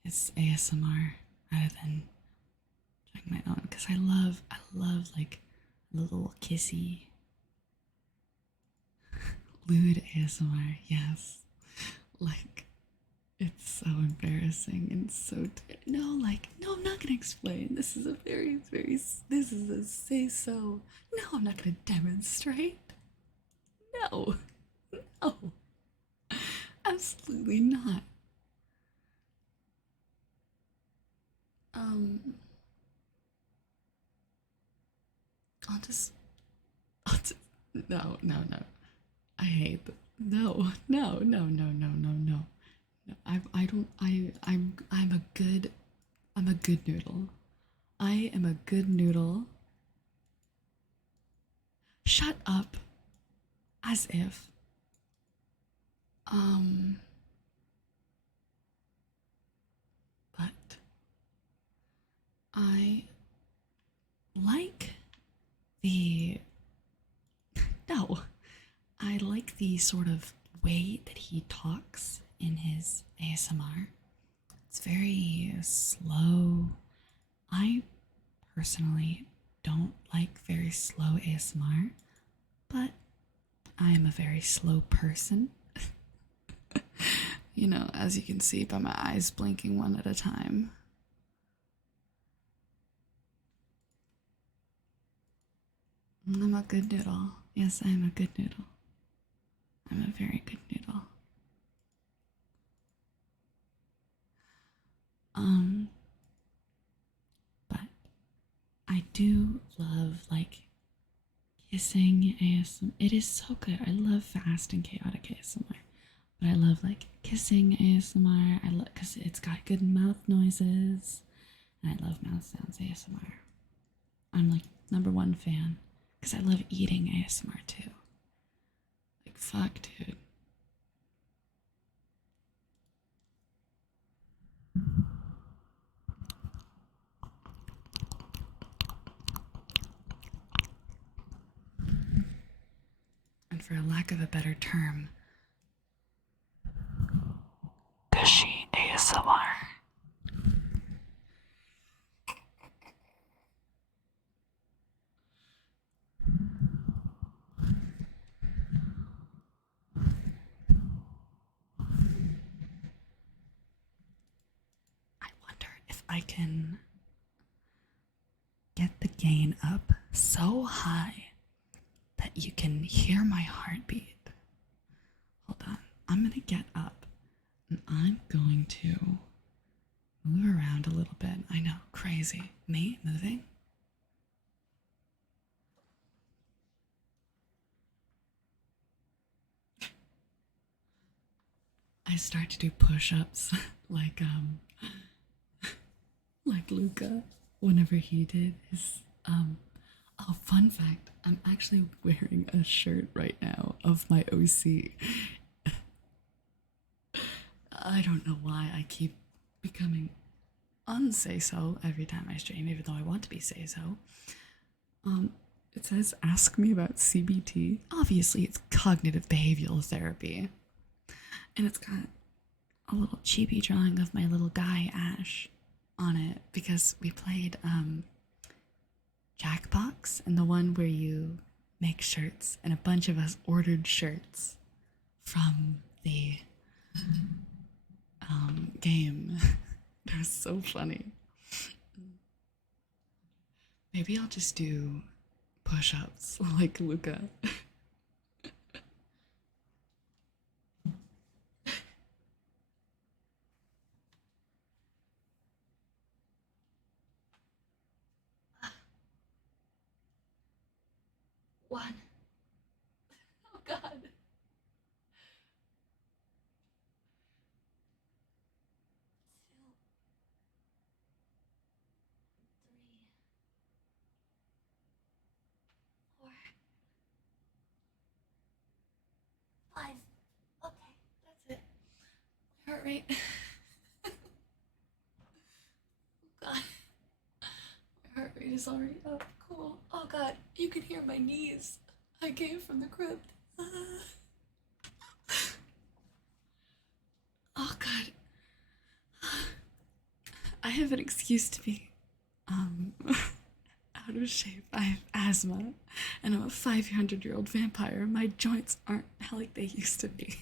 his ASMR rather than doing my own, because I love like the little kissy lewd ASMR. Yes, like it's so embarrassing and so no, I'm not gonna explain. This is a this is a say so. No, I'm not gonna demonstrate. No, absolutely not. I'll just no. I hate that. No. I'm a good noodle. I am a good noodle. Shut up. As if. But I like the I like the sort of way that he talks in his ASMR. It's very slow. I personally don't like very slow ASMR, but I am a very slow person. You know, as you can see by my eyes blinking one at a time. I'm a good noodle. Yes, I am a good noodle. I'm a very good noodle. But I do love like kissing ASMR. It is so good. I love fast and chaotic ASMR. But I love like kissing ASMR. I love because it's got good mouth noises. And I love mouth sounds ASMR. I'm like #1 fan because I love eating ASMR too. Like fuck, dude. And for a lack of a better term, gushy ASMR. I wonder if I can get the gain up so high that you can hear my heartbeat. Hold on. I'm gonna get up and I'm going to move around a little bit. I know, crazy. Me moving? I start to do push-ups like Luca whenever he did his oh, fun fact, I'm actually wearing a shirt right now of my OC. I don't know why I keep becoming unsay so every time I stream, even though I want to be say so. It says ask me about CBT. Obviously it's cognitive behavioral therapy. And it's got a little chibi drawing of my little guy Ash on it because we played Jackbox, and the one where you make shirts, and a bunch of us ordered shirts from the game. It was so funny. Maybe I'll just do push-ups like Luca. One. Oh God. 2, 3, 4, 5. Okay, that's it. Heart rate. Oh God. My heart rate is already up. Cool. Oh God, you can hear my knees. I came from the crypt. Oh God. I have an excuse to be out of shape. I have asthma and I'm a 500-year-old vampire. My joints aren't like they used to be.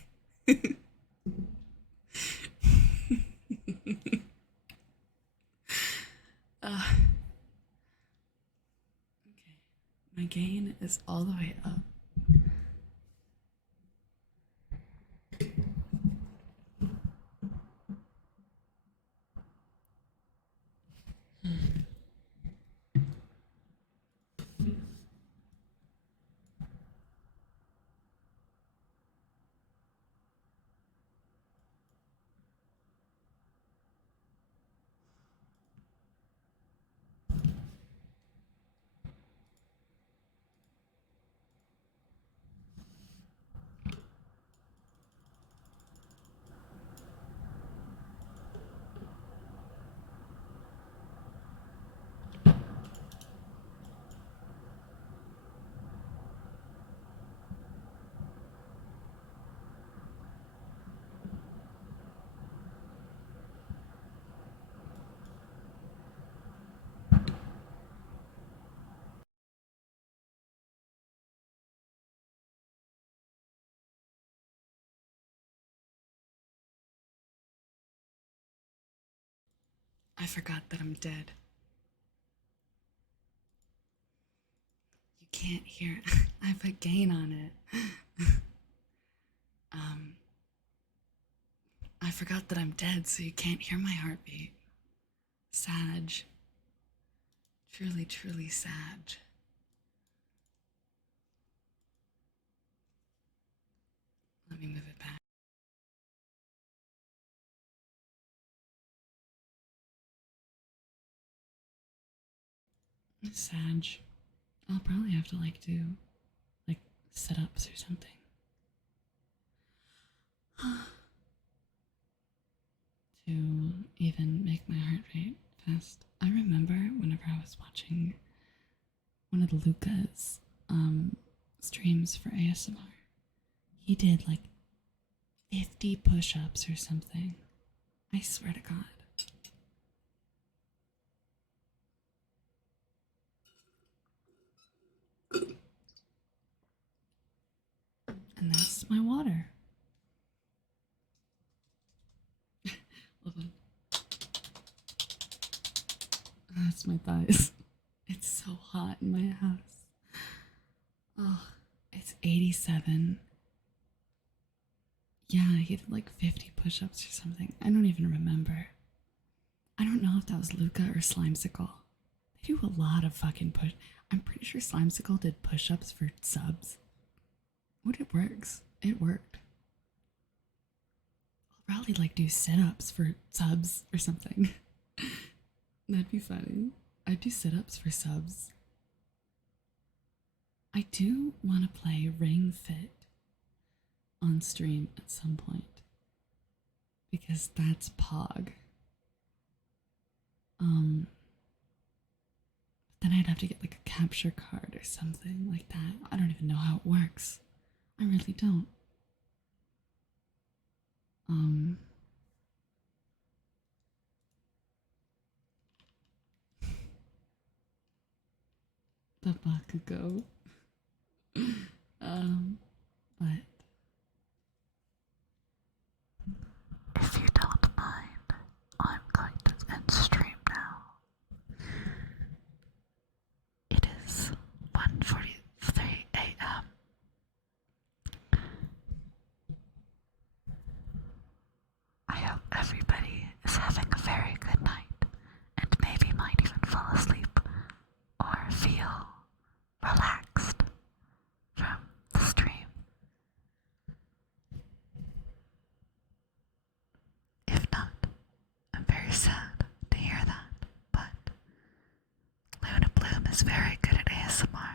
Okay. My gain is all the way up. I forgot that I'm dead. You can't hear it. I put gain on it. I forgot that I'm dead, so you can't hear my heartbeat. Sag. Truly, truly sag. Let me move it back. Sag. I'll probably have to do like sit-ups or something. To even make my heart rate fast. I remember whenever I was watching one of the Luca's streams for ASMR, he did 50 push-ups or something. I swear to God. And that's my water. Hold on. That's my thighs. It's so hot in my house. Oh, it's 87. Yeah, he did 50 push-ups or something. I don't even remember. I don't know if that was Luca or Slimesicle. They do a lot of fucking push. I'm pretty sure Slimesicle did push-ups for subs. What it works. It worked. I'll probably do sit-ups for subs or something. That'd be funny. I'd do sit-ups for subs. I do want to play Ring Fit on stream at some point. Because that's Pog. Then I'd have to get a capture card or something like that. I don't even know how it works. I really don't. The Bakugo. But if you don't mind, I'm going to end stream now. It is 1:43 a.m. I hope everybody is having a very good night and maybe might even fall asleep or feel relaxed from the stream. If not, I'm very sad to hear that, but Luna Bloom is very good at ASMR,